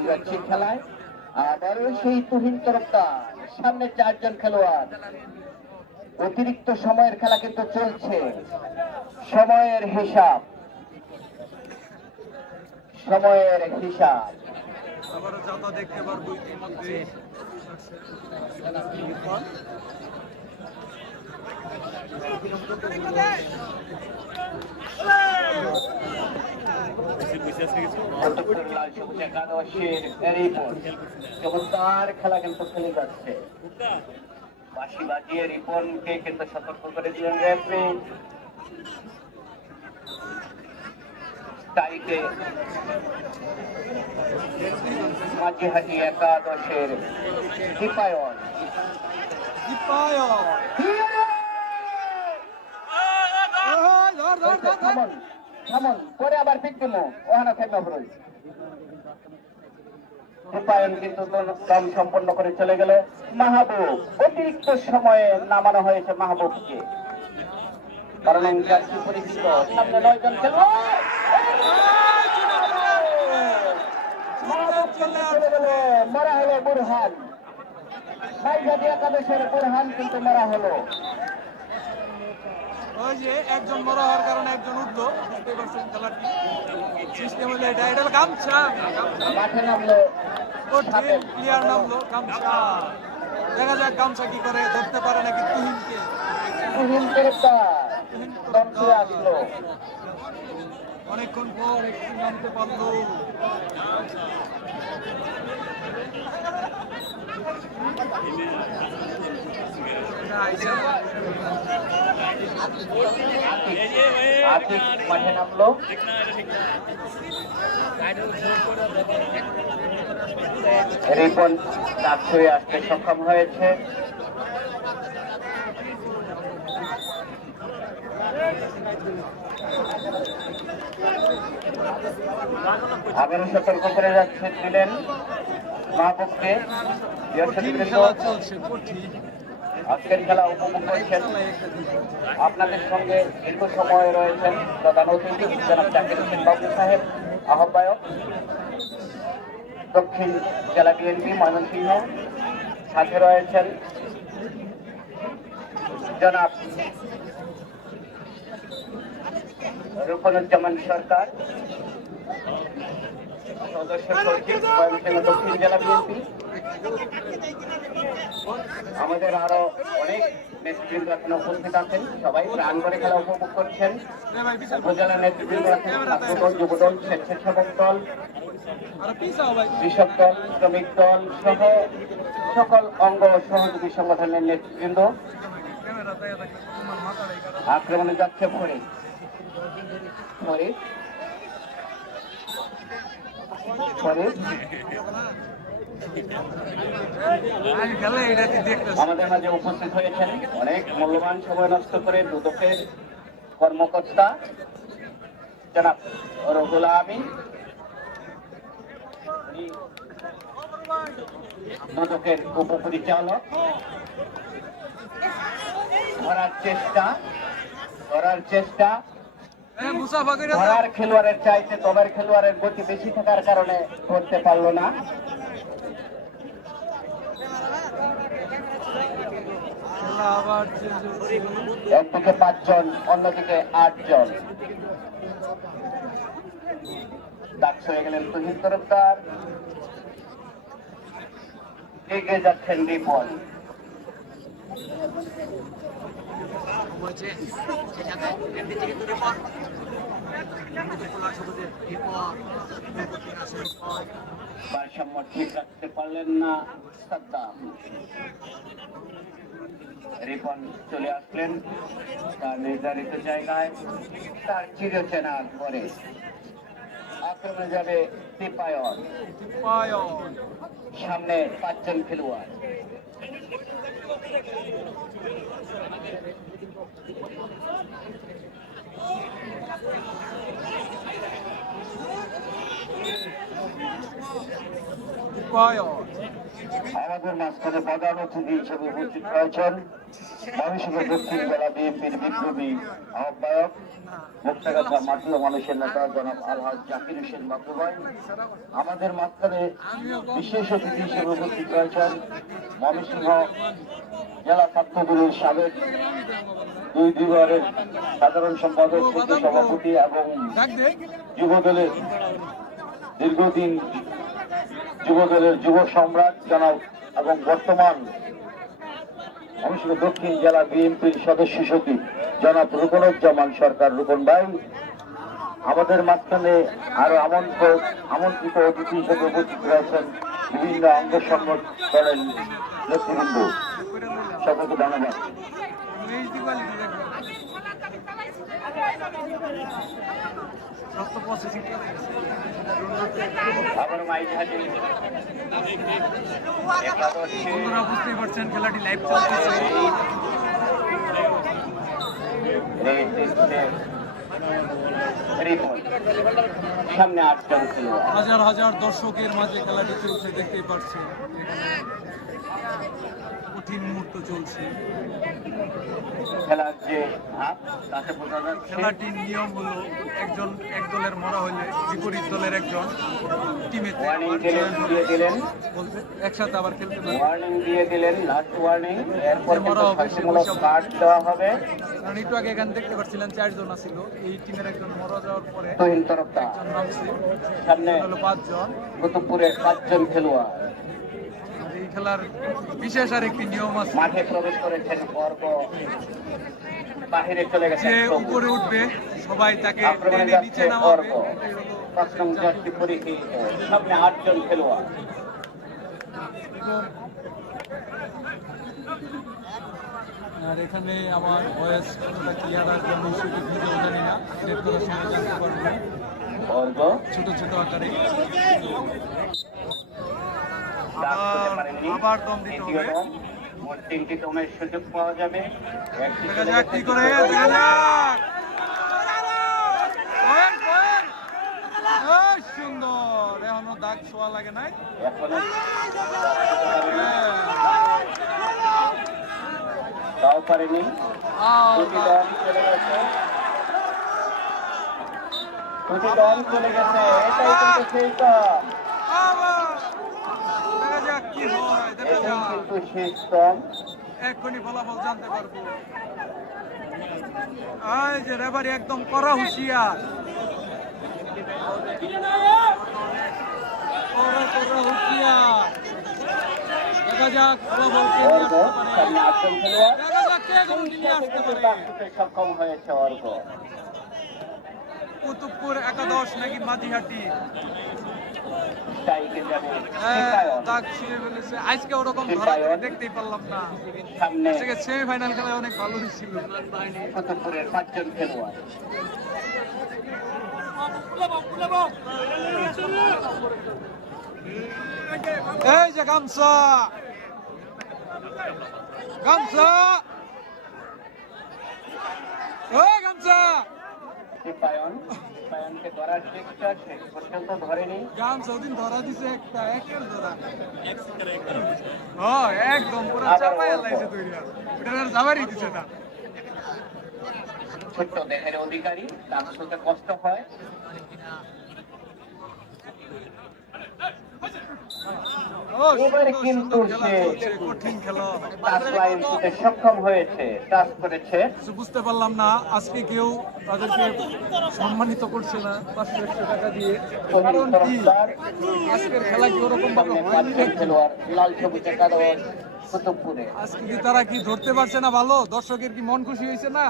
যাচ্ছি খেলায় আবারও সেই তুহিন তরফদার, সামনে 4 জন খেলোয়াড়। অতিরিক্ত সময়ের খেলা কিন্তু চলছে। সময়ের হিসাব আবারও যাতা দেখতে পারবো ইতিমধ্যে। চমৎকার খেলা কিন্তু খেলে যাচ্ছে। বাঁশি বাজিয়ে রিপনকে কিন্তু সতর্ক করে দিলেন রেফারি। তাইকে মাঝিহাটি একাদশের টিপায়ন। থামন, পরে আবার পিক দিমো, ওখানে থাকবে ভরই। টিপায়ন কিন্তু দম সম্পন্ন করে চলে গেল। মাহবুব, অতিরিক্ত সময়ে নামানো হয়েছে মাহবুবকে, কারণ জার্সি পরিচিত। সামনে 9 জন খেলোয়াড়, মারা হলো বুরহান। মাইঘাটি একাদশের বুরহান কিন্তু মারা হলো। ওই যে একজন মরা হওয়ার কারণে একজন উঠলো, বুঝতে পারছেন খেলাটি সিস্টেম হলে এটা। এটা হলো গামছা, মাঠে নামলো, প্লেয়ার নামলো গামছা। দেখা যাক গামছা কি করে, ধরতে পারে নাকি তুহিনকে। আসলো অনেকক্ষণ পর একটু নামতে পারলো। মাঠে নামলো। রিপন কাজ হয়ে আসতে সক্ষম হয়েছে। আবারও সতর্ক করে দিলেন মাহবুবকে। কঠিন খেলা চলছে, কঠিন। আজকের খেলা উপভোগ করছেন। আপনাদের সঙ্গে দীর্ঘ সময় রয়েছেন প্রধান অতিথি জনাব জাকির হোসেন বাবু সাহেব, আহ্বায়ক দক্ষিণ জেলা বিএনপি ময়মনসিংহ। সাথে রয়েছেন জনাব রূপনুজ্জামান সরকার, সদস্য সচিব ময়মনসিংহ দক্ষিণ জেলা বিএনপি। আমাদের আরো অনেক নেতৃবৃন্দ এখন উপস্থিত আছেন, সবাই প্রাণ করে খেলা উপভোগ করছেন। উপজেলা নেতৃবৃন্দ আছেন, ছাত্রদল, যুবদল, স্বেচ্ছাসেবক দল, কৃষক দল, শ্রমিক দল সহ সকল অঙ্গ সহযোগী সংগঠনের নেতৃবৃন্দ। আক্রমণে যাচ্ছে ফরিদ, আমাদের মাঝে উপস্থিত হয়েছেন অনেক মূল্যবান সময় নষ্ট করে দুদকের কর্মকর্তা জনাব রুহুল আমিন, দুদকের উপপরিচালক। ধরার চেষ্টা ধরার খেলোয়াড়ের চাইতে তবের খেলোয়াড়ের গতি বেশি থাকার কারণে ধরতে পারলো না। একদিকে 5 জন, অন্যদিকে 8 জন। ডাক হয়ে গেলেন তুহিন তরফদার, এগিয়ে যাচ্ছেন রিপন। ভারসাম্য ঠিক রাখতে পারলেন না সাদ্দাম। রিপন চলে আসলেন তার নির্ধারিত জায়গায়, তার চিরচেনার পরে আক্রমণে যাবে তিপায়ন। সামনে 5 জন খেলোয়াড়। আমাদের মাঝখানে প্রধান অতিথি হিসেবে উপস্থিত রয়েছেন ময়মনসিংহ দক্ষিণ জেলা বিএনপির বিপ্লবী আহ্বায়ক, মুক্তাগাছা মাটিও মানুষের নেতা জনাব আলহাজ জাকির হোসেন বাবু ভাই। আমাদের মাঝখানে বিশেষ অতিথি হিসেবে উপস্থিত রয়েছেন ময়মনসিংহ জেলা ছাত্রদলের সাবেক 2 দুবারের সাধারণ সম্পাদক, সভাপতি এবং যুবদলের দীর্ঘদিন যুবদলের যুব সম্রাট জনাব এবং বর্তমান ময়মনসিংহ দক্ষিণ জেলা বিএনপির সদস্য সচিব জনাব রূপনুজ্জামান সরকার, রূপন ভাই। আমাদের মাঝখানে আরো আমন্ত্রিত অতিথি হিসেবে উপস্থিত রয়েছেন বিভিন্ন অঙ্গ সংগঠনের নেতৃবৃন্দ। সকলকে ধন্যবাদ। বন্ধুরা বুঝতেই পারছেন খেলাটি লাইভ চলতেছে। সামনে 8 জন খেলোয়াড়, হাজার হাজার দর্শকের মাঝে খেলাটি চলছে, দেখতেই পাচ্ছেন। কঠিন মুহূর্ত চলছে। খেলার যে ভাব তাতে বোঝা যাচ্ছে খেলাটির নিয়ম হলো এক দলের মরা হলে বিপরীত দলের একজন টিমে ওয়ার্নিং দিয়ে দিলেন, একসাথে আবার খেলতে পারে। ওয়ার্নিং দিয়ে দিলেন, লাস্ট ওয়ার্নিং। এরপর শাস্তিমূলক কার্ড দেওয়া হবে। কারণ একটু আগে এখানে দেখতে পাচ্ছিলেন 4 জন ছিল, এই টিমের একজন মরা যাওয়ার পরে তুহিন তরফদার একজন নামছে, সামনে হলো 5 জন। কুতুবপুরের 5 জন খেলোয়াড় এই খেলার বিশেষ আর একটি নিয়ম আছে, মাঠে প্রবেশ করেছেন বর্গ, বাহিরে চলে গেছে যে উপরে উঠবে সবাই তাকে টেনে নিচে নামাবে। এটাই হলো সামনে 8 জন খেলোয়াড়। আর এখানে আমার ভয়েস কতটা ক্লিয়ার আসবে আমি সেটা নিজেও জানি না, সেট করার সময় জানতে পারবো। বর্গ ছোট ছোট আকারে দাগ করতে পারেননি। আবার দম দিতে হবে। মোট 3টি দমের সুযোগ পাওয়া যাবে। দেখা যাক কি করে, দেখা যাক। সুন্দর। এখনো দাগ ছোঁয়া লাগে নাই। এখনো তাও পারেনি। দুটি দল চলে গেছে, দুটি দল চলে গেছে। এটাই কিন্তু সেই দল, দেখা যাক কি হয়, দেখা এটাই যাক। কিন্তু শেষ দল। এক্ষুনি ফলাফল জানতে পারবো। এই যে রেফারি একদম কড়া হুঁশিয়ার, কড়া হুঁশিয়ার। দেখা যাক ফলাফল কে নিয়ে অর্ঘ আসতে পারে। সামনে 8 জন খেলোয়াড়, দেখা যাক কে গোল নিয়ে আসতে কিন্তু পারে। দাগ ছুঁতে সক্ষম হয়েছে অর্ঘ। কুতুবপুর একাদশ নাকি মাঝিহাটি টাইকে যাবে সিপায়ন। দাগ ছুঁয়ে ফেলেছে। আজকে ওরকম ধরা সিপায়ন। দেখতেই পারলাম না। সামনে আজকে সেমিফাইনাল খেলায় অনেক ভালো হয়েছিল। কুতুবপুরের 5 জন খেলোয়াড়। এই যে গামছা, গামছা, ওই গামছা, সিপায়নকে ধরার চেষ্টা, শেষ পর্যন্ত ধরেনি। গামছা ওদিন ধরা দিছে একটা, একের ধরা। ও একদম পুরো চাপাই লাইছে তৈরি, ওটা যাবারই দিছে না। ছোট্ট দেহের অধিকারী, দাগ ছুঁতে কষ্ট হয়। ও এবারে সুন্দর কিন্তু সুন্দর খেলা সে চলছে, কঠিন খেলা। টাচ লাইন ছুঁতে সক্ষম হয়েছে, টাচ করেছে। কিছু বুঝতে পারলাম না, আজকে কেউ তাদেরকে সম্মানিত করছে না 500-100 টাকা দিয়ে। কারণ কি আজকের খেলা কি ওরকম ভাবে সামনে হয়নি 5 জন খেলোয়াড়, লাল সবুজ একাদশ কুতুবপুরে। আজকে কি তারা কি ধরতে পারছে না ভালো? দর্শকের কি মন খুশি হয়েছে না?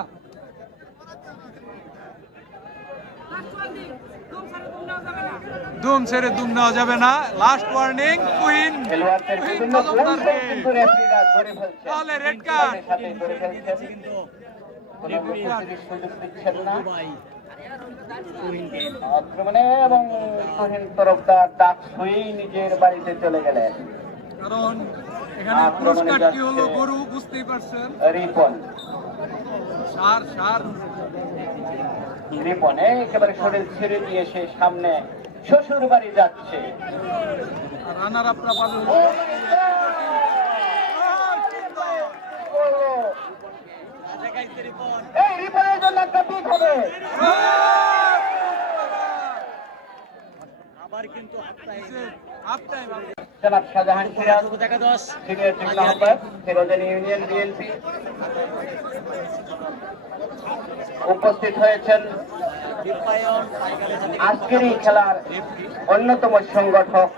দুম ছেড়ে দুম নেওয়া যাবে না। লাস্ট ওয়ার্নিং, কুইন খেলোয়াড়দের বিভিন্ন ভুলকে কিন্তু রেফারিরা ধরে ফেলছেন। তাহলে রেড কার্ড। সাথে ধরে ফেলছেন, কোনো মুখোমুখি সুযোগ দিচ্ছেন না আক্রমণে, এবং তুহিন তরফদার দাগ ছুঁয়েই নিজের বাড়িতে চলে গেলেন। কারণ এখানে পুরস্কারটি হলো গরু, বুঝতেই পারছেন। রিপন, সার সার রিপন একেবারে শরীর ছেড়ে দিয়ে সে সামনে শ্বশুর বাড়ি যাচ্ছে। রানার আপরা পালন। এই রিপনের জন্য একটা পিক হবে। আবার কিন্তু হাফ টাইম জনাব শাহজাহান সিরাজ, একাদশ সিনিয়র যুগ্ম আহ্বায়ক, ফিরোজানি ইউনিয়ন বিএনপি উপস্থিত হয়েছেন। আজকের এই খেলার অন্যতম সংগঠক,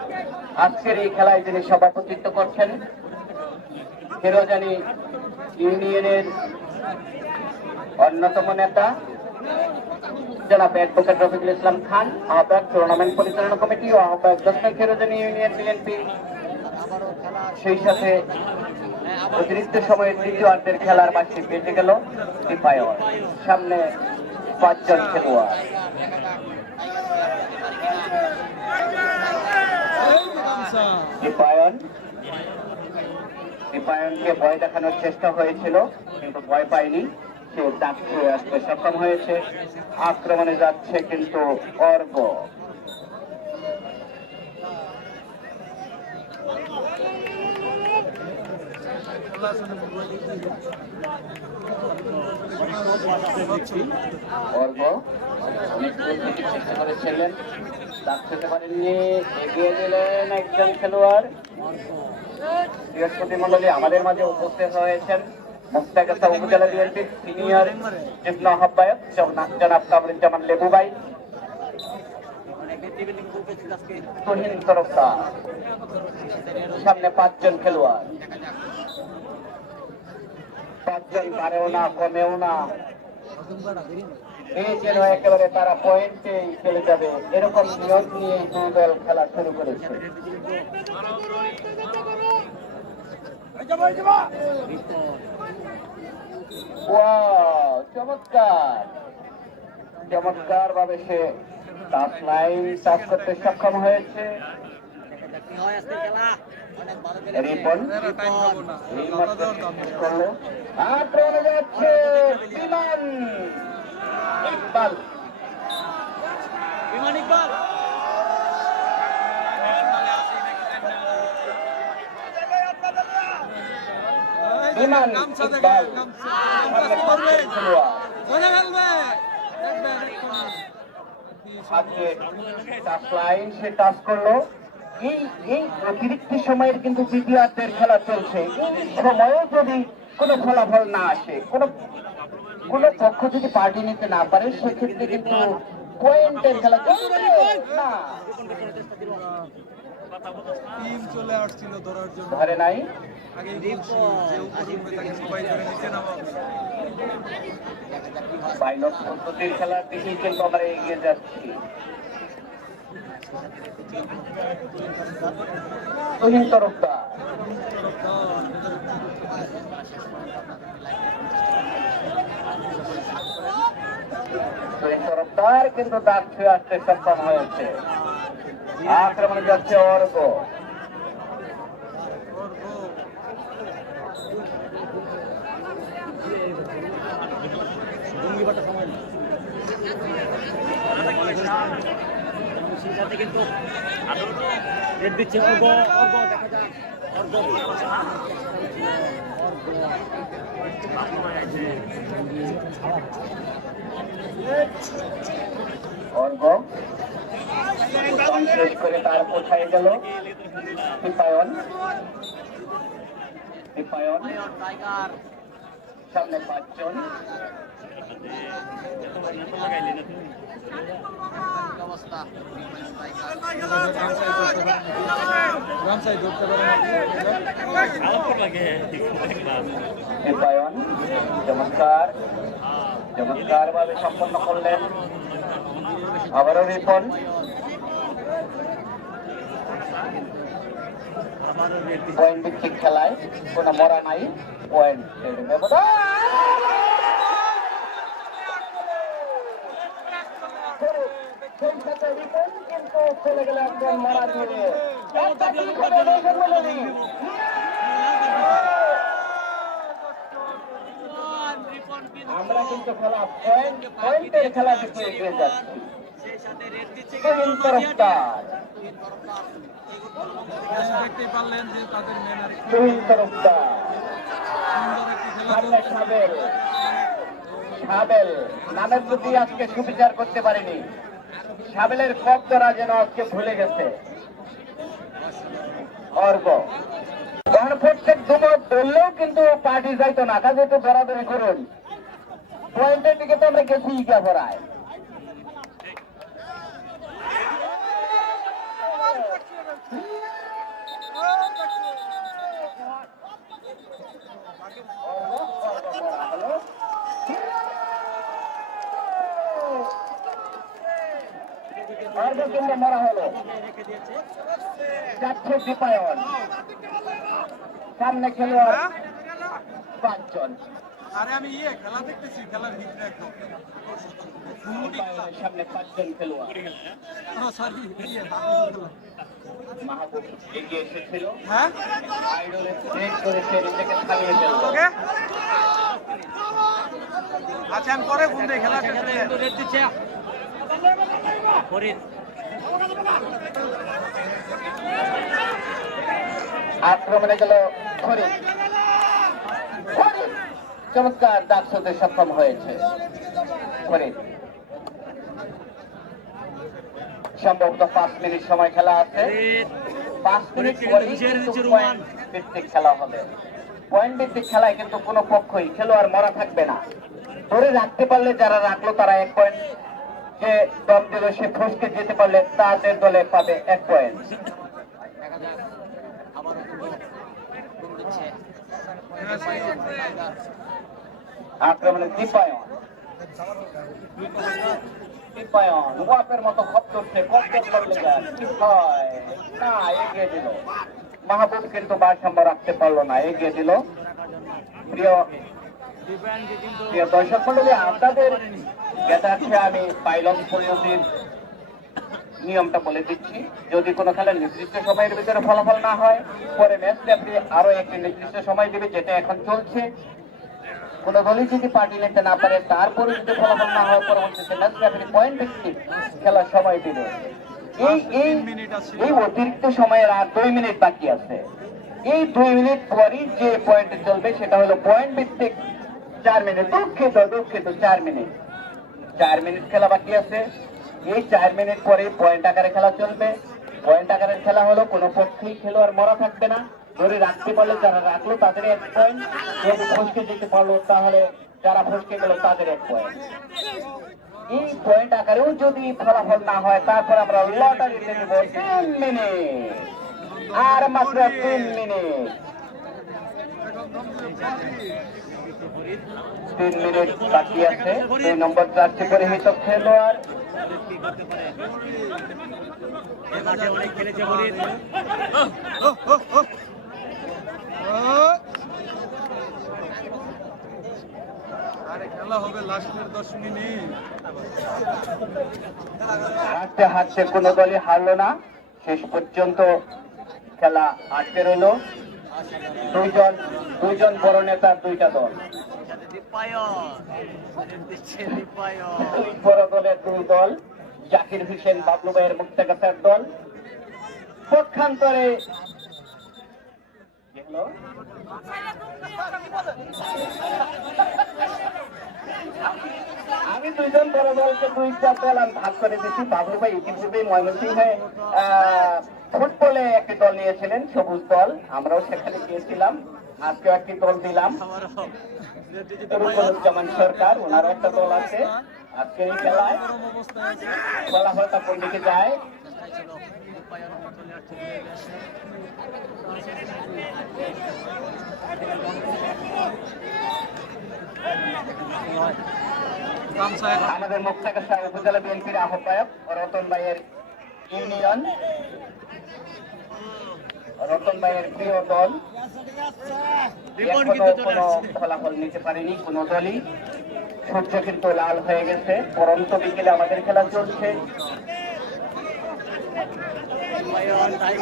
আজকের এই খেলায় যিনি সভাপতিত্ব করছেন, ফিরোজানি ইউনিয়নের অন্যতম নেতা জনাব অ্যাডভোকেট রফিকুল ইসলাম খান, আহ্বায়ক টুর্নামেন্ট পরিচালনা কমিটি ও আহ্বায়ক দক্ষিণ ফিরোজানি ইউনিয়ন বিএনপি। সেই সাথে অতিরিক্ত সময়ের তৃতীয়ার্ধের খেলার মাঠটি বেঁচে গেল সিপায়ন। সামনে 5 জন খেলোয়াড়। সিপায়নকে ভয় দেখানোর চেষ্টা হয়েছিল, কিন্তু ভয় পায়নি, সে দাগ ছুঁয়ে আসতে সক্ষম হয়েছে। আক্রমণে যাচ্ছে কিন্তু অর্ঘ। অর্ঘ অনেক দূর থেকে চেষ্টা করেছিলেন, দাগ ছুঁতে পারেননি, এগিয়ে দিলেন একজন খেলোয়াড়। বৃহস্পতি মন্ডলী আমাদের মাঝে উপস্থিত হয়েছেন মুক্তাগাছা উপজেলা বিএনপির সিনিয়র যুগ্ম আহ্বায়ক জনাব কামরুজ্জামান লেবু ভাই, তুহিন তরফদার। সামনে 5 জন খেলোয়াড়, 5 জন বাড়েও না কমেও না, এই যেন একেবারে তারা পয়েন্টে চলে যাবে এরকম নিয়ম নিয়ে দুই দল খেলা শুরু করেছে। চমৎকার চমৎকার ভাবে সে টাচ লাইন টাচ করতে সক্ষম হয়েছে। রিপন আক্রমণে যাচ্ছে বিমান ইকবাল। বিমান গামছা দেখে ইকবাল গামছা সামনে পাঁচজন খেলোয়াড় ধরে ফেলবে দেখবে দেখবে আজকে টাচ লাইন সে টাচ করলো। এই এই অতিরিক্ত সময়ের কিন্তু দ্বিতীয়ার্ধের খেলা চলছে। এই সময়ে যদি কোনো ফলাফল না আসে, কোনো পক্ষ যদি পার্টি নিতে না পারে, সেক্ষেত্রে কিন্তু পয়েন্টের খেলা চলবে না। টিম চলে আসছিল ধরার জন্য, ধরে নাই আগেই বলছি যে উপরে উঠবে তাকে সবাই ধরে নিচে নামাবে। পাইলট পদ্ধতির খেলার দিকেই কিন্তু আমরা এগিয়ে যাচ্ছি। তুহিন তরফদার তুহিন তরফদার কিন্তু দাঁত ছুঁয়ে আসতে সক্ষম হয়েছে। আক্রমণে যাচ্ছে অর্ঘ। জঙ্গিবাটা সময় না সেই সাথে কিন্তু রেড দিচ্ছে অর্ঘ দেখা যাক অর্ঘ শেষ করে তার কোথায় গেল দীপায়ন। দীপায়ন সামনে পাঁচজন। গামছাই ধরতে পারে না। দীপায়ন চমৎকার ভাবে সম্পন্ন করলেন। আবারও রিপন। পয়েন্ট ভিত্তিক খেলায় কোনো মরা নাই। পয়েন্ট কিন্তু চলে গেলে একজন মারা দিয়ে আমরা কিন্তু খেলা পয়েন্টের খেলা দিকে এগিয়ে যাচ্ছি। তুহিন তরফদার দেখতেই পারলেন যে তাদের মেন আর তুহিন তরফদার সুন্দর একটি খেলা সামনে সাবেল। সাবেল নামের প্রতি আজকে সুবিচার করতে পারেনি। সাবেলের কপ ধরা যেন আজকে ভুলে গেছে। অর্ঘ গণপ্রত্যেক দুমত ধরলেও কিন্তু পার্টি যাইতো না, কাজে একটু দরাদরি করুন। পয়েন্টের দিকে তো আমরা গেছি ইকা ভরায়। অর্ঘ কিন্তু মারা হলো। যাচ্ছে দীপায়ন। সামনে খেলোয়াড় পাঁচজন। আরে আমি খেলা দেখতেছি, খেলার ভিতরে একদম দীপায়নের সামনে পাঁচজন খেলোয়াড়। সরি মাহবুব এগিয়ে এসেছিল। হ্যাঁ আইডলের ব্রেক করে সে নিজেকে ছাড়িয়ে ফেলল। ওকে আচ্ছা আমি পরে ফোন দিই, খেলা শেষ হলে রেড দিচ্ছে ফরিদ আক্রমণে গেল ফরিদ। চমৎকার দাগ ছুঁতে সক্ষম হয়েছে ফরিদ। সম্ভবত 5 মিনিট সময় খেলা আছে। 5 মিনিট পরেই কিন্তু পয়েন্ট ভিত্তিক খেলা হবে। পয়েন্ট ভিত্তিক খেলায় কিন্তু কোনো পক্ষই খেলোয়াড় মরা থাকবে না। ধরে রাখতে পারলে যারা রাখলো তারা 1 পয়েন্ট, যে দম দিল সে ফসকে যেতে পারলে তাদের দলে পাবে 1 পয়েন্ট। আক্রমণে দীপায়ন। দীপায়ন ওয়াপের মতো খপ ধরছে, না এগিয়ে দিল। মাহবুব কিন্তু ভারসাম্য রাখতে পারলো না, এগিয়ে দিল। প্রিয় দর্শক মন্ডলী, আপনাদের জ্ঞাতার্থে আমি পাইলট পরিণতির নিয়মটা বলে দিচ্ছি। যদি কোনো খেলা নির্দিষ্ট সময়ের ভিতরে ফলাফল না হয়, পরে ম্যাচ রেফারি আরো একটি নির্দিষ্ট সময় দেবে, যেটা এখন চলছে। কোন দলই যদি পার্টি নিতে না পারে, তারপরে যদি ফলাফল না হয়, পরবর্তীতে ম্যাচ রেফারি পয়েন্ট ভিত্তিক খেলার সময় দেবে। এই অতিরিক্ত সময়ের আর 2 মিনিট বাকি আছে। এই 2 মিনিট পরই যে পয়েন্ট চলবে সেটা হলো পয়েন্ট ভিত্তিক 4 মিনিট। দুঃখিত 4 মিনিট, 4 মিনিট খেলা বাকি আছে। এই 4 মিনিট পরে পয়েন্ট আকারে খেলা চলবে। পয়েন্ট আকারের খেলা হলো কোনো পক্ষেই খেলোয়াড় মরা থাকবে না। ধরে রাখতে পারলে যারা রাখলো তাদের 1 পয়েন্ট, যদি ফসকে যেতে পারলো তাহলে যারা ফসকে গেল তাদের 1 পয়েন্ট। এই পয়েন্ট আকারেও যদি ফলাফল না হয় তারপর আমরা লটারিতে দেব 3 মিনিট, আর মাত্র 3 মিনিট। 3 মিনিট বাকি আছে। 2 নম্বর জার্সি পরিহিত খেলোয়াড় এ মাঠে অনেক খেলেছে ফরিদ। আরে খেলা হবে লাস্টের 10 মিনিট। হাঁটতে হাঁটতে কোনো দলই হারলো না, শেষ পর্যন্ত খেলা আটকে রইল। দুইজন বড় নেতার 2টা দল, দুই বড় দলের 2 দল, জাকির হোসেন বাবলু ভাইয়ের মুক্তাগাছার দল। পক্ষান্তরে আমি 2জন বড় দলকে 2টা দল আমি ভাগ করে দিচ্ছি। বাবলু ভাই ইতিপূর্বে ময়মনসিংহে ফুটবলে একটি দল নিয়েছিলেন, সবুজ দল, আমরাও সেখানে গিয়েছিলাম। আজকেও একটি দল দিলাম, রুকনুজ্জামান সরকার, ওনারও একটা দল আছে। আজকে এই খেলায় ফলাফলটা কোন দিকে যায় আমাদের মুক্তাগাছা উপজেলা বিএনপির আহ্বায়ক রতন ভাইয়ের ইউনিয়ন, রতন ভাইয়ের প্রিয় দল এখনো কোনো ফলাফল নিতে পারেনি কোনো দলই। সূর্য কিন্তু লাল হয়ে গেছে, পরন্ত বিকেলে আমাদের খেলা চলছে।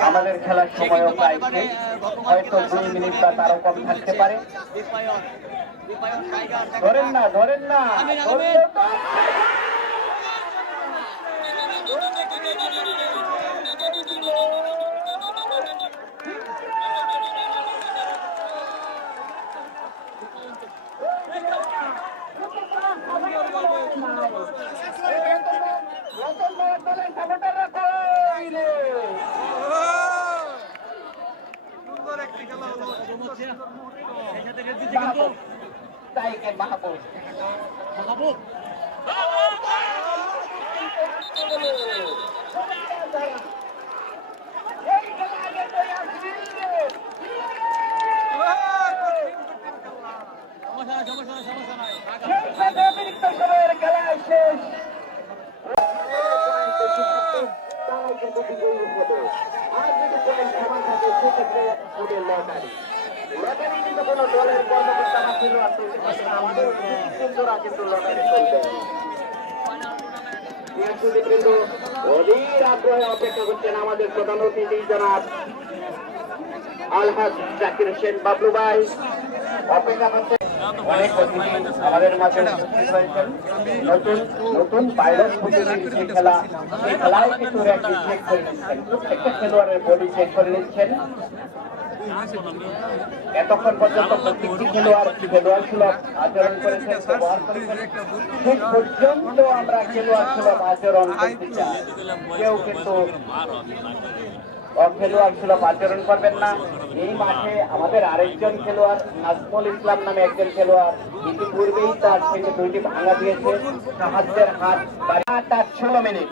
আমাদের খেলার সময়ও প্রায় শেষ, হয়তো 2 মিনিট বা তারও কম থাকতে পারে। ধরেন না সুন্দর একটি খেলা হলো। তাইকে মাহবুব অতিরিক্ত সময়ের খেলা শেষ। আর যদি পয়েন্ট সমান থাকে সেক্ষেত্রে ওদের লটারি কিন্তু কোন দলের কর্মকর্তা বা খেলোয়াড় চলতে পারছে না। আমাদের সুন্দরা কিন্তু লটারি চলবে। কিন্তু অধীর আগ্রহে অপেক্ষা করছেন আমাদের প্রধান অতিথি জনাব আলহাজ জাকির হোসেন বাবলু ভাই। অপেক্ষা করছে অনেক অতিথি আমাদের মাঝে উপস্থিত হয়েছেন। নতুন পাইলট প্রতিযোগিতা খেলা, সেই খেলায় কিন্তু র্যাঙ্কিং চেক করে নিচ্ছেন, প্রত্যেকটা খেলোয়াড়ের বডি চেক করে নিচ্ছেন। এতক্ষণ পর্যন্ত প্রত্যেকটি খেলোয়াড় সুলভ আচরণ করেছেন, ব্যবহার করেছেন। শেষ পর্যন্ত আমরা খেলোয়াড় সুলভ আচরণ করতে চাই। কেউ কিন্তু খেলোয়াড় সুলভ আচরণ করবেন না। এই মাঠে আমাদের আরেকজন খেলোয়াড় নাজমুল ইসলাম নামে একজন খেলোয়াড় ইতিপূর্বেই তার থেকে 2টি ভাঙা দিয়েছে। সাহায্যের হাত 8-16 মিনিট,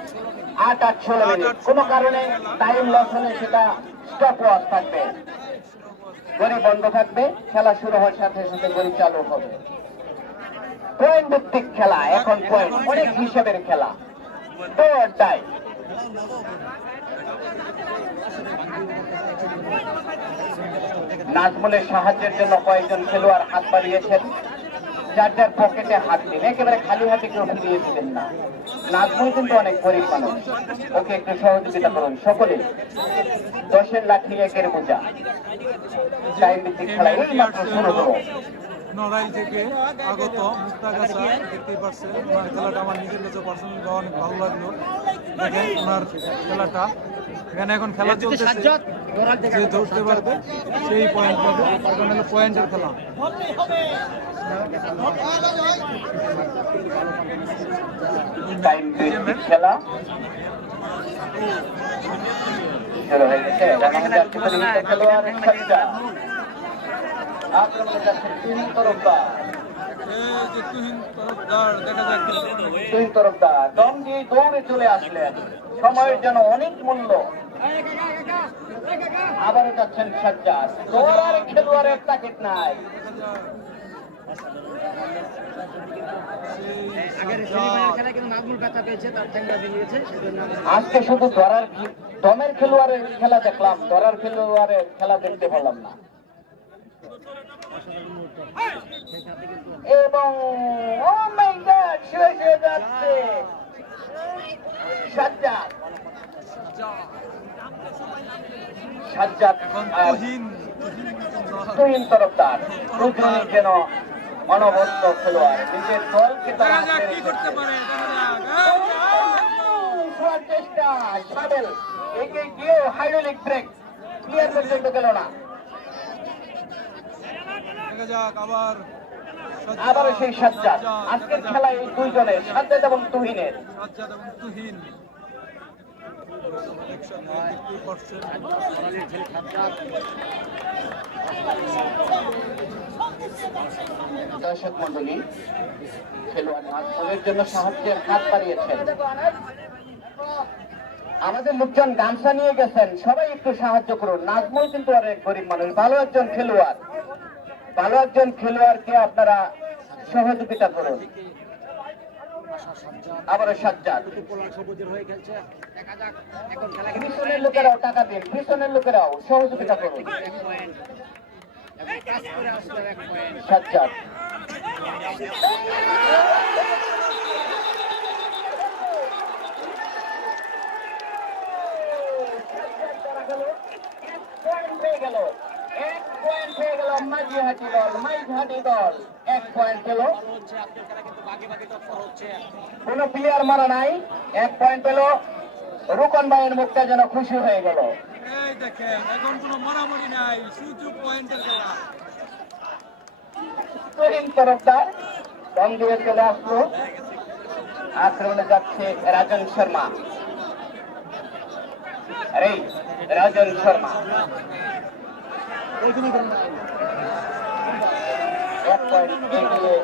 8-16 মিনিট। কোনো কারণে টাইম লস হলে সেটা স্টপ ওয়াচ থাকবে, গড়ি বন্ধ থাকবে। খেলা শুরু হওয়ার সাথে সাথে গড়ি চালু হবে। পয়েন্ট ভিত্তিক খেলা, এখন পয়েন্ট অনেক হিসেবের খেলা। দৌড়াই নাজমুলের সাহায্যের জন্য কয়েকজন খেলোয়াড় হাত বাড়িয়েছেন। যার যার পকেটে হাত দিন, একেবারে খালি হাতে কেউ ফিরিয়ে দিবেন না। নাজমুল কিন্তু অনেক গরিব মানুষ, ওকে একটু সহযোগিতা করুন সকলে। 10-এর লাঠি 1-এর বোঝা। টাইম ভিত্তিক খেলা এই মাত্র শুরু হলো। নড়াইল থেকে আগত মুক্তাগাছা দেখতেই পাচ্ছেন, ওনার খেলাটা আমার নিজের কাছে পার্সোনালি অনেক ভালো লাগলো। দেখেন ওনার খেলাটা, এখানে এখন খেলা চলতেছে। যে ধরতে পারবে সেই পয়েন্ট পাবে, কারণ হলো পয়েন্টের খেলা। টাইম ভিত্তিক খেলা শুরু হয়ে গেছে। খেলোয়াড় সাজ্জাদ আক্রমণে যাচ্ছেন তুহিন তরফদার। এই যে তুহিন তরফদার, দেখা যাক কি করে। তুহিন তরফদার দম দিয়ে দৌড়ে চলে আসলেন, সময়ের জন্য অনেক মূল্য। আবারও যাচ্ছেন সাজ্জাদ, দৌড়ার খেলোয়াড়ের টার্গেট নাই। আজকে শুধু ধরার দমের খেলোয়াড়ের খেলা দেখলাম, ধরার খেলোয়াড়ের খেলা দেখতে পেলাম না। এবং ও মাই গড, শেষ হয়ে যাচ্ছে সাজ্জাদ। সাজ্জাদ এখন আর তুহিন তরফদার দুজনই যেন অনবদ্য খেলোয়াড়, নিজের দলকে তারা দেখা যাক কি করতে পারে, দেখা যাক। চেষ্টা সাবেল এগিয়ে গিয়েও হাইড্রোলিক ব্রেক ক্লিয়ার পর্যন্ত গেল না। দেখা যাক আবার আবারও সেই সাজ্জাদ। আজকের খেলায় এই দুইজনের, সাজ্জাদ এবং তুহিনের। সাজ্জাদ এবং তুহিন একসাথে দেখতেই পাচ্ছেন। দর্শক মন্ডলী, খেলোয়াড় নাজমুলের জন্য সাহায্যের হাত বাড়িয়েছেন। আমাদের লোকজন গামছা নিয়ে গেছেন, সবাই একটু সাহায্য করুন। নাজমুল কিন্তু অনেক গরিব মানুষ, ভালো একজন খেলোয়াড়, ভালো একজন খেলোয়াড়কে আপনারা সহযোগিতা করুন। আবারও সাজ্জাদ, পিছনের লোকেরাও টাকা দিন, পিছনের লোকেরাও সহযোগিতা করুন। সাজ্জাদ গেল, 1 পয়েন্ট হয়ে গেল মাঝিহাটি দল, মাইজহাটি দল 1 পয়েন্ট পেল। কোন প্লেয়ার মারা নাই, 1 পয়েন্ট পেল। রুকন ভাইয়ের মুখটা যেন খুশি হয়ে গেল। এই দেখেন, এখন কোনো মারামারি নাই, শুধু পয়েন্টের খেলা। তুহিন তরফদার দম দিয়ে চলে আসলো, আক্রমণে যাচ্ছে রাজন শর্মা। আরে রাজন শর্মা 1 পয়েন্ট এগিয়ে,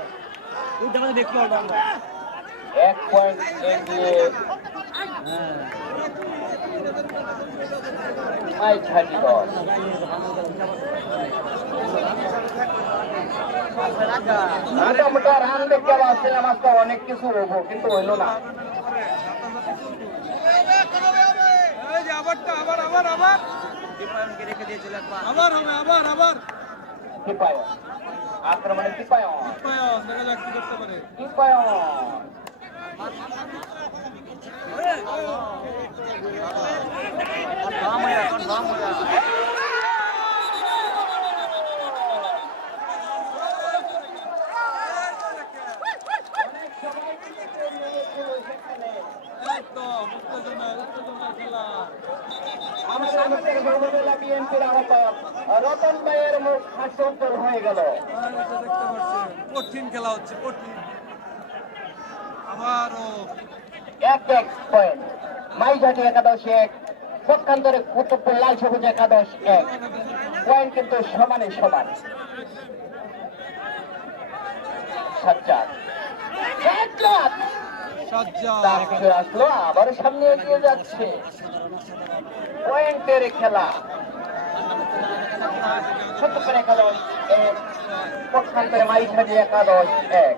1 পয়েন্ট এগিয়ে মাইজহাটি দল। মোটামুটি রান দেখতে পাচ্ছিলাম আজকে অনেক কিছু হবো, কিন্তু হইলো না। এই যে আবারটা, আবার আবার আবার আবার হবে, আবার আবার টিপায়ন আক্রমণে, টিপায়ন পায়ন, দেখা যাক কি করতে পারে। টিপায়ন একদম উত্তেজনা খেলা। আমাদের উপজেলা বিএনপির আহ্বায়ক রতন ভাইয়ের মুখ হাস্যোজ্জ্বল হয়ে গেল। দেখতে পাচ্ছেন কঠিন খেলা হচ্ছে, কঠিন। আবারও 1 পয়েন্ট মাইজহাটি একাদশ 1, পক্ষান্তরে কুতুবপুর লাল সবুজ একাদশ 1। পয়েন্ট কিন্তু সমানে সমান। সাজ্জাদ সাজ্জাদ আসলো, আবার সামনে এগিয়ে যাচ্ছে। পয়েন্টের খেলা, কুতুবপুর একাদশ 1, পক্ষান্তরে মাইজহাটি একাদশ 1।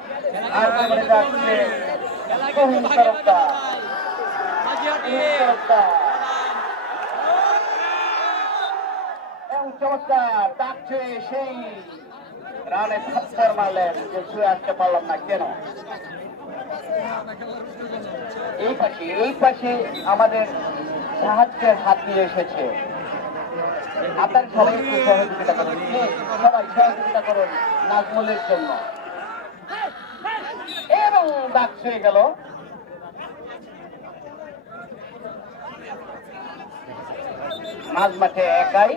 আর সামনে যাচ্ছে তুহিন তরফদার। এবং চমৎকার ডাকছে সেই রানে থাপ্পর মারলেন, যে ছুঁয়ে আসতে পারলাম না কেন। এই পাশে আমাদের সাহায্যের হাত দিয়ে এসেছে। আপনার সবাই একটু সহযোগিতা করুন, সবাই সহযোগিতা করুন নাজমুলের জন্য। এবং ডাক ছুঁয়ে গেল। মাঝ মাঠে একাই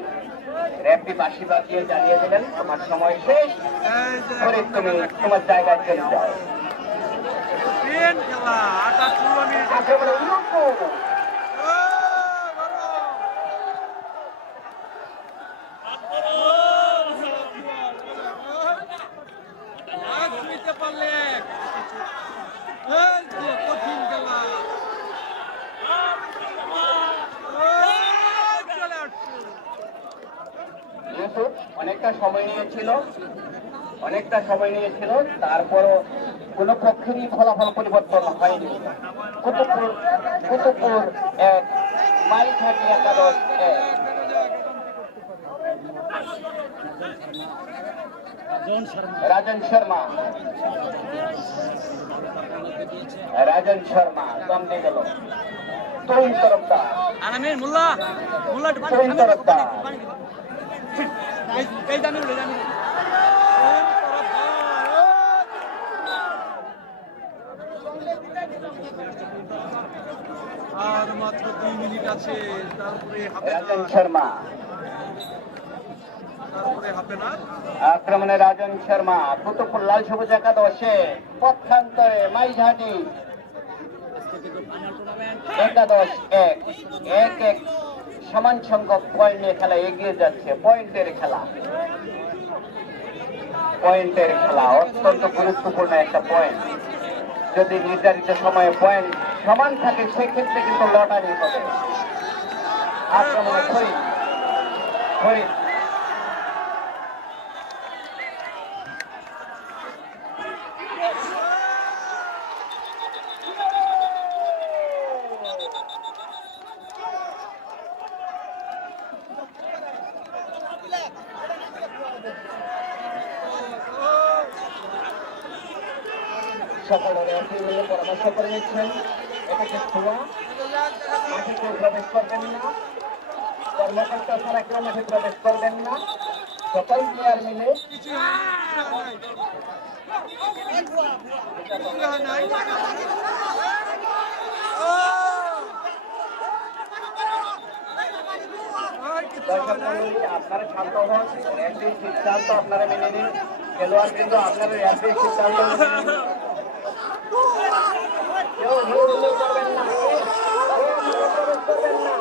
র্যাপটি বাঁশি বাজিয়ে জানিয়ে দিলেন তোমার সময় শেষ, এই যে ফরিদ তুমি তোমার জায়গায় চলে যাও। ট্রেন খেলা 88 মিনিট। আক্রমণে উন্মুক্ত। ছুঁইতে পারলে এই যে কঠিন খেলা চলে আসছে। ইউসুফ অনেকটা সময় নিয়েছিল, তারপরও কোন পক্ষেরই ফলাফল পরিবর্তন হয়নি। কুতুবপুর 1, মাইলঘাটি একাদশ 1। রাজন শর্মা দম দিয়ে গেল। তুহিন তরফদার, আনামির মোল্লা একটু পানি তুহিন তরফদার, এই জানি আর মাত্র 2 মিনিট আছে, তারপরে রাজন শর্মা, আক্রমণে রাজন শর্মা। কুতুবপুর লাল সবুজ একাদশে পক্ষান্তরে মাইঝাটি একাদশ 1-1 সমান সংখ্যক পয়েন্ট নিয়ে খেলা এগিয়ে যাচ্ছে। পয়েন্টের খেলা অত্যন্ত গুরুত্বপূর্ণ একটা পয়েন্ট। যদি নির্ধারিত সময়ে পয়েন্ট সমান থাকে সেক্ষেত্রে কিন্তু লটারি হবে। আক্রমণে ফরিদ সকলের পরামর্শ করে নিচ্ছেন। এটাকে ছোঁয়া, মাঠে কেউ প্রবেশ করবেন না, কর্মকর্তা ছাড়া কেউ মাঠে প্রবেশ করবেন না। সকল প্লেয়ার মিলে আপনারা শান্ত হন, রেফারির সিদ্ধান্ত আপনারা মেনে নিন। খেলোয়াড় কিন্তু আপনারা রেফারির সিদ্ধান্ত করবেন না,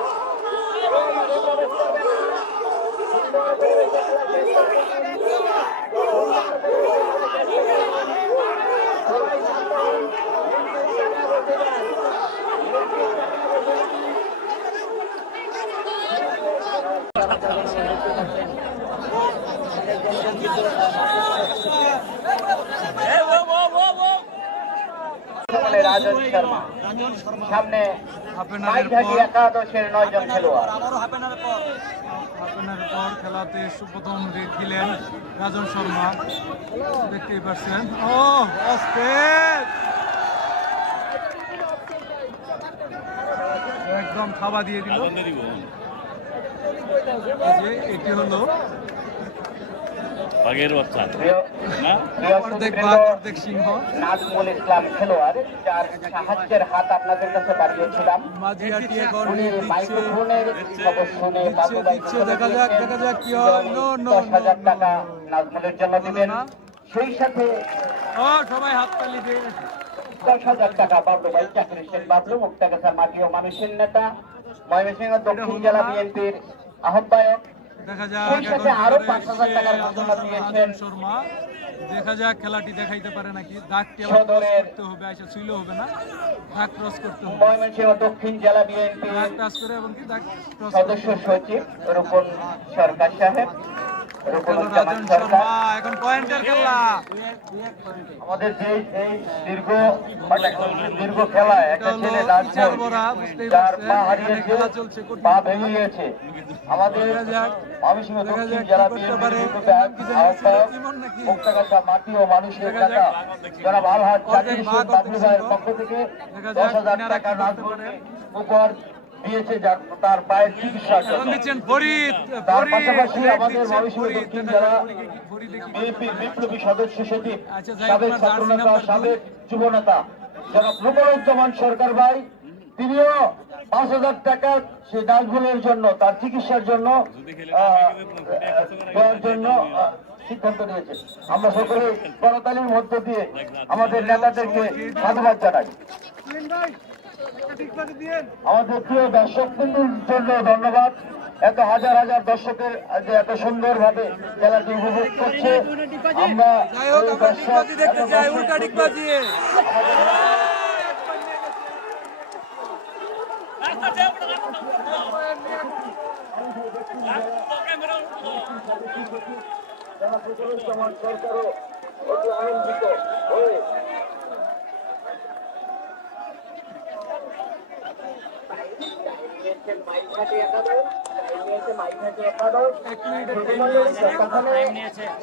রাজন শর্মা সামনে মাইঘাটি একাদশের 9 জন খেলোয়াড়। হাফেনার পর খেলাতে প্রথম দিলেন রাজন শর্মা, দেখতেই পাচ্ছেন। একদম থাবা দিয়ে দিল। এটি হলো বাঘের বাচ্চা অর্ধেক সিংহ। নাজমুল ইসলাম খেলোয়াড়, যার সাহায্যের হাত আপনাদের কাছে বাড়িয়েছিলাম। মাঝিহাটি এখন মাইক্রোফোনের অবস্থানে দেখা যাক কি হয়। 10,000 টাকা নাজমুলের জন্য দিবেন, সেই সাথে সবাই হাততালি দিয়ে 10,000 টাকা বাবলু ভাই চাকরি শেখ বাবলু, মুক্তাগাছার মাটি ও মানুষের নেতা, ময়মনসিংহ দক্ষিণ জেলা বিএনপির আহ্বায়ক। দেখা যাক সেই সাথে আরো 5,000 টাকার ঘোষণা দিয়েছেন শর্মা। দেখা যাক খেলাটি দেখাইতে পারে নাকি। দাগটি আবার ক্রস করতে হবে, আচ্ছা ছুইলে হবে না, দাগ ক্রস করতে হবে। ময়মনসিংহ দক্ষিণ জেলা বিএনপি দাগ টাচ করে এবং কি দাগ ক্রস সদস্য সচিব রূপন সরকার সাহেব, রাজন শর্মা। এখন পয়েন্টের খেলা। আমাদের যে এই দীর্ঘ খেলা একটা ছেলে নাজমুল, যার পা হারিয়েছে, পা ভেঙে গিয়েছে। আমাদের ময়মনসিংহ দক্ষিণ জেলা বিএনপির আহ্বায়ক, মুক্তাগাছা মাটি ও মানুষের নেতা জনাব আলহাজ জাকির হোসেন বাবলু ভাইয়ের পক্ষ থেকে 10,000 টাকা নাজমুলকে উপহার দিয়েছে, তার পায়ের চিকিৎসার জন্য। তার পাশাপাশি আমাদের ময়মনসিংহ দক্ষিণ জেলা বিএনপির বিপ্লবী সদস্য সচিব, সাবেক ছাত্রনেতা, সাবেক যুবনেতা জনাব রুকনুজ্জামান সরকার ভাই, তিনিও 5,000 টাকা সে নাজমুলের জন্য তার চিকিৎসার জন্য দেওয়ার জন্য সিদ্ধান্ত নিয়েছে। আমরা সকলে করতালির মধ্য দিয়ে আমাদের নেতাদেরকে ধন্যবাদ জানাই। আমাদের প্রিয় দর্শকবৃন্দের জন্য ধন্যবাদ, এত হাজার হাজার দর্শকের যে এত সুন্দরভাবে খেলাটি উপভোগ করছে। আমরা দেখতে চাই উল্টা ডিগবাজি। সরকারও অতি আনন্দিত হয়ে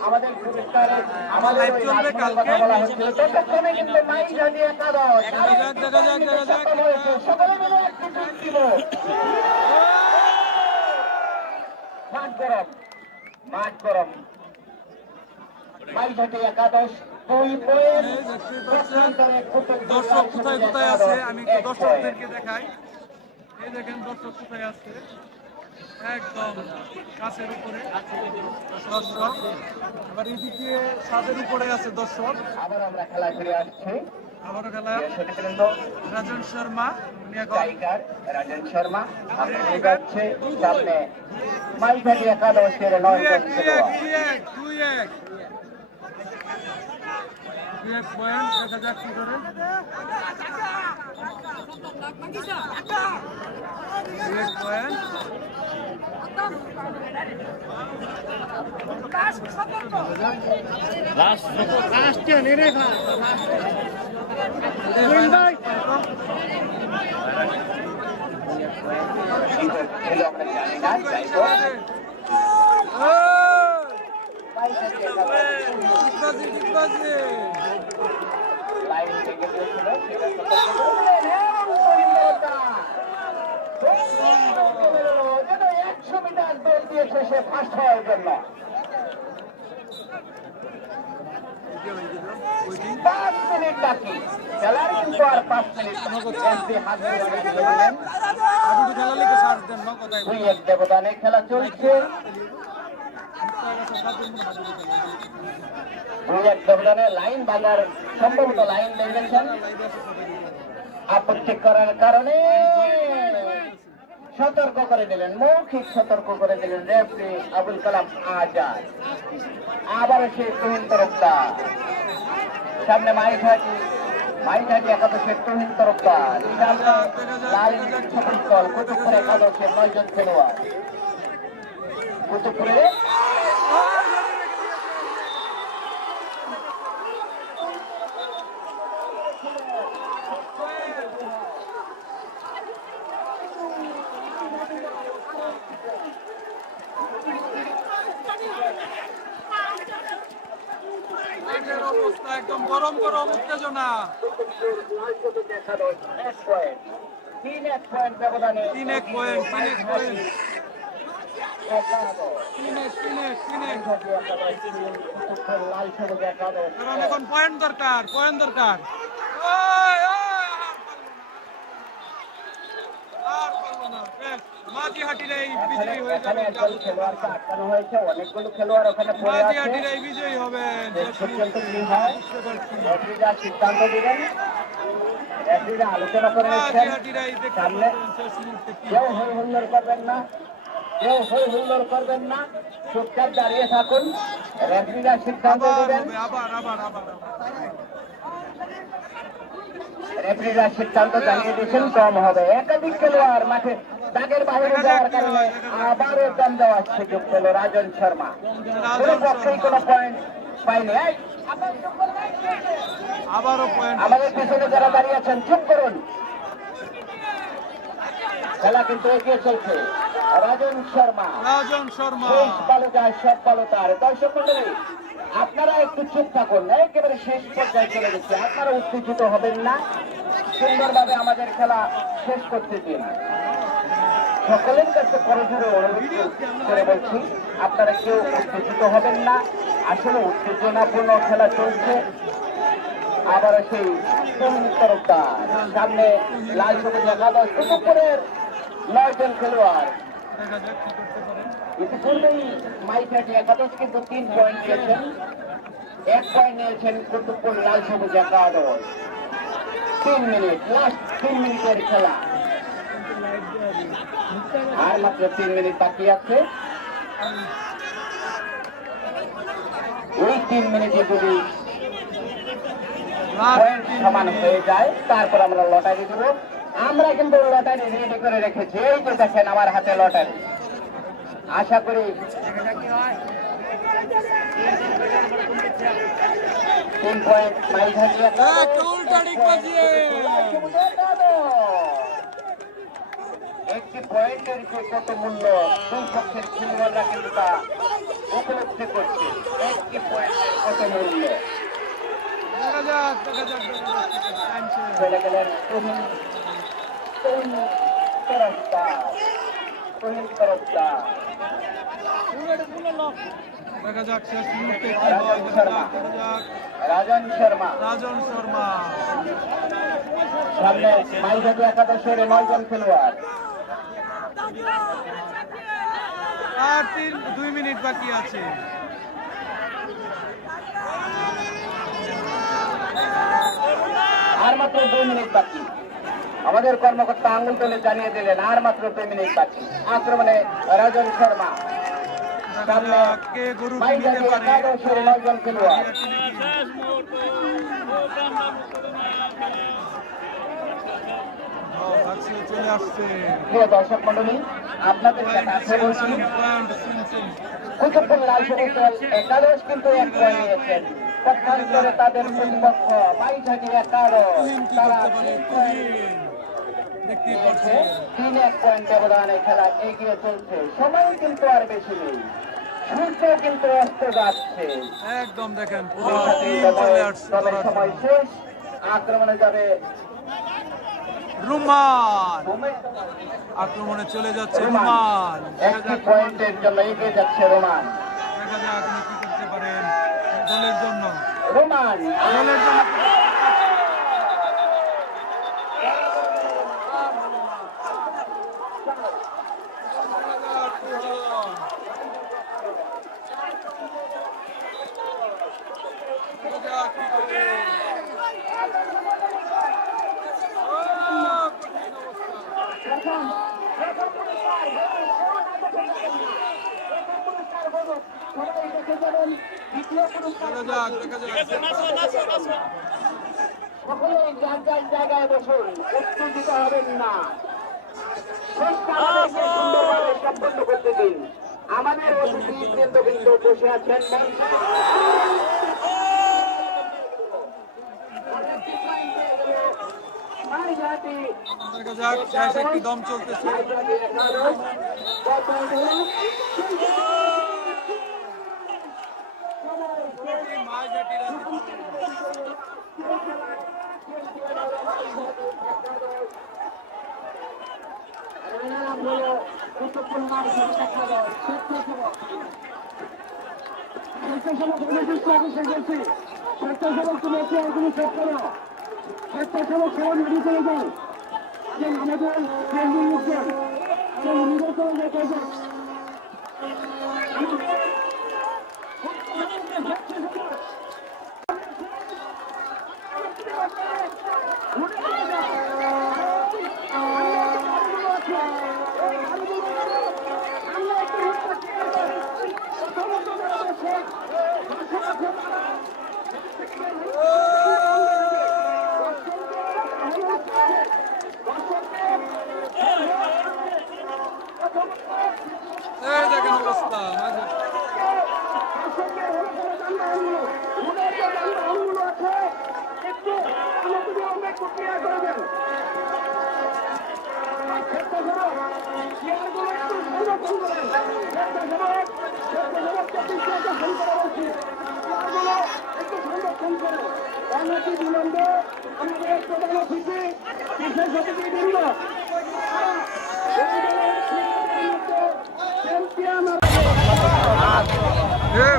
আমাদের লাইভ চলবে কালকে। ততক্ষণে কিন্তু মাইক হাটিয়ে একাদশ সকলে মিলে একটি টুইট দিব। মাঠ গরম মাইক হাটিয়ে একাদশ 2 পয়েন্ট। দর্শক কোথায় কোথায় আছে আমি একটু দর্শকদেরকে দেখাই। এই দেখেন দর্শক কোথায় আছে, একদম কাছের উপরে দর্শক। আবার এদিকে ছাদের উপরে আছে দর্শক। আবার আমরা খেলা ফিরে আসছি। আবারও খেলা সতীবৃন্দ রাজন শর্মা টাইগার রাজন শর্মা আমরা যাচ্ছে সামনে মাইক হাটিয়ে একাদশের 9 জন খেলোয়াড়। 2-1 পয়েন্ট দেখা যাক কি করে। 2 পয়েন্ট লাইন থেকে দিয়েছিল যেন 100 মিটার দৌড় দিয়েছে সে ফার্স্ট হওয়ার জন্য। 5 মিনিট বাকি খেলার, কিন্তু আর 5 মিনিট দুই এক ব্যবধানে খেলা চলছে। 2-1 ব্যবধানে লাইন ভাঙার সম্ভবত লাইন ভেঙেছেন আপত্তি করার কারণে সতর্ক করে দিলেন, মৌখিক সতর্ক করে দিলেন রেফারি আবুল কালাম আজাদ। আবার সে তুহিন তরফদার সামনে মাইঘাটি একাদশের তুহিন তরফদার, সামনে লাল ছবির দল কুতুবপুর একাদশের 9 জন খেলোয়াড়। কুতুবপুরে অবস্থা একদম গরম গরম উত্তেজনা। 3-1 পয়েন্ট ব্যবধানে 3-1 পয়েন্ট। লাল সবুজ একাদশ কারণ এখন পয়েন্ট দরকার। আর পারবো না। মাঝিহাটিরাই বিজয়ী হয়ে যাবে। খেলোয়াড়কে আটকানো হয়েছে, অনেকগুলো খেলোয়াড় ওখানে পড়ে আছে। মাঝিহাটিরাই বিজয়ী হবে। সিদ্ধান্ত কি হয় রেফারিরা সিদ্ধান্ত দিবেন, রেফারিরা আলোচনা করে নিচ্ছেন। সামনে কেউ হই হুল্লোড় করবেন না, চুপচাপ দাঁড়িয়ে থাকুন। রেফারিরা সিদ্ধান্ত দিবেন, রেফারিরা সিদ্ধান্ত জানিয়ে দিচ্ছেন কম হবে। একাধিক খেলোয়াড় মাঠে দাগের বাইরে যাওয়ার কারণে আবারও দম দেওয়ার সুযোগ পেল রাজন শর্মা। কোনো পক্ষেই কোনো পয়েন্ট পাইনি। আবারও পয়েন্ট। আমাদের পিছনে যারা দাঁড়িয়ে আছেন চুপ করুন, খেলা কিন্তু এগিয়ে চলছে। রাজন শর্মা শেষ বলে যায়, সব বলো তার। দর্শক মন্ডলী আপনারা একটু চুপ থাকুন, একেবারে শেষ পর্যায়ে চলে গেছে। আপনারা উত্তেজিত হবেন না, সুন্দরভাবে আমাদের খেলা শেষ করতে দিন। সকলের কাছে করজোড়ে অনুরোধ করে বলছি, আপনারা কেউ উত্তেজিত হবেন না। আসলে উত্তেজনাপূর্ণ খেলা চলছে। আবার সেই তরুণ তরফদার সামনে লাল সবুজ একাদশ কুতুবপুরের 9 জন খেলোয়াড়। দেখা যাক কি করতে পারেন। ইতিপূর্বেই মাইঘাটি একাদশ কিন্তু 3 পয়েন্ট নিয়েছেন, 1 পয়েন্ট নিয়েছেন কুতুবপুর লাল সবুজ একাদশ। 3 মিনিট, লাস্ট 3 মিনিটের খেলা, আর মাত্র 3 মিনিট বাকি আছে। এই 3 মিনিটে যদি পয়েন্ট সমান হয়ে যায় তারপর আমরা লটারি দেবো। আমরা কিন্তু লটারি রেডি করে রেখেছি, এই যে দেখেন আমার হাতে লটারি। আশা করি 3 পয়েন্ট মাইঘাটি একটি পয়েন্টের যে কত মূল্য দুই পক্ষের খেলোয়াড়রা কিন্তু তা উপলব্ধি করছে। একটি পয়েন্টের কত মূল্য। দেখা যাক টাইম শেষ। চলে গেলেন তুহিন তরফদার। দেখা যাক শেষ মুহূর্তে কি হয়। দেখা যাক, দেখা যাক। রাজন শর্মা রাজন শর্মা সামনে মাইঘাটি একাদশের 9 জন খেলোয়াড়। আর 2 মিনিট বাকি আছে। আর মাত্র 2 মিনিট বাকি। আমাদের কর্মকর্তা আঙ্গুল তুলে জানিয়ে দিলেন আর মাত্র 2 মিনিট বাকি। আক্রমণে রাজন শর্মা, দেখা সামনে যাক কে গরু নিতে মাইঘাটি পারে। একাদশের 9 জন খেলোয়াড়। চলে আসছে প্রিয় দর্শক মন্ডলী, আপনাদের কাছে বলছি কুতুবপুর লাল সবুজ দল একাদশ কিন্তু 1 পয়েন্ট নিয়েছেন। পক্ষান্তরে তাদের প্রতিপক্ষ মাইঘাটি একাদশ তারা 3 পয়েন্ট দেখতেই নিয়েছে। পাচ্ছেন। 3-1 পয়েন্ট ব্যবধানে খেলা এগিয়ে চলছে। সময় কিন্তু আর বেশি নেই, সূর্য কিন্তু অস্ত যাচ্ছে। একদম দেখেন পুরো মাইঘাটি টিম চলে দলের আসছে। সময় শেষ। আক্রমণে যাবে রুমান, আক্রমণে চলে যাচ্ছে রুমান। দেখা একটি যাক পয়েন্টের জন্য এগিয়ে যাচ্ছে রোমান। দেখা যাক আপনি কি করতে পারেন দলের জন্য। রোমান দলের জন্য সকলেই যার যার জায়গায় বসুন, উত্তেজিত হবেন না। শেষটা আমাদেরকে সুন্দরভাবে সম্পন্ন করতে দিন। আমাদের অতিথিবৃন্দ কিন্তু বসে আছেন মাইঘাটি দেখা যাক শেষ একটি দম চলতেছে। এই দেখেন অবস্থা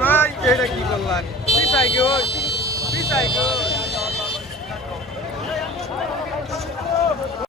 ভাই এটা কি করলেন? পিছাই গো, পিছাই গো।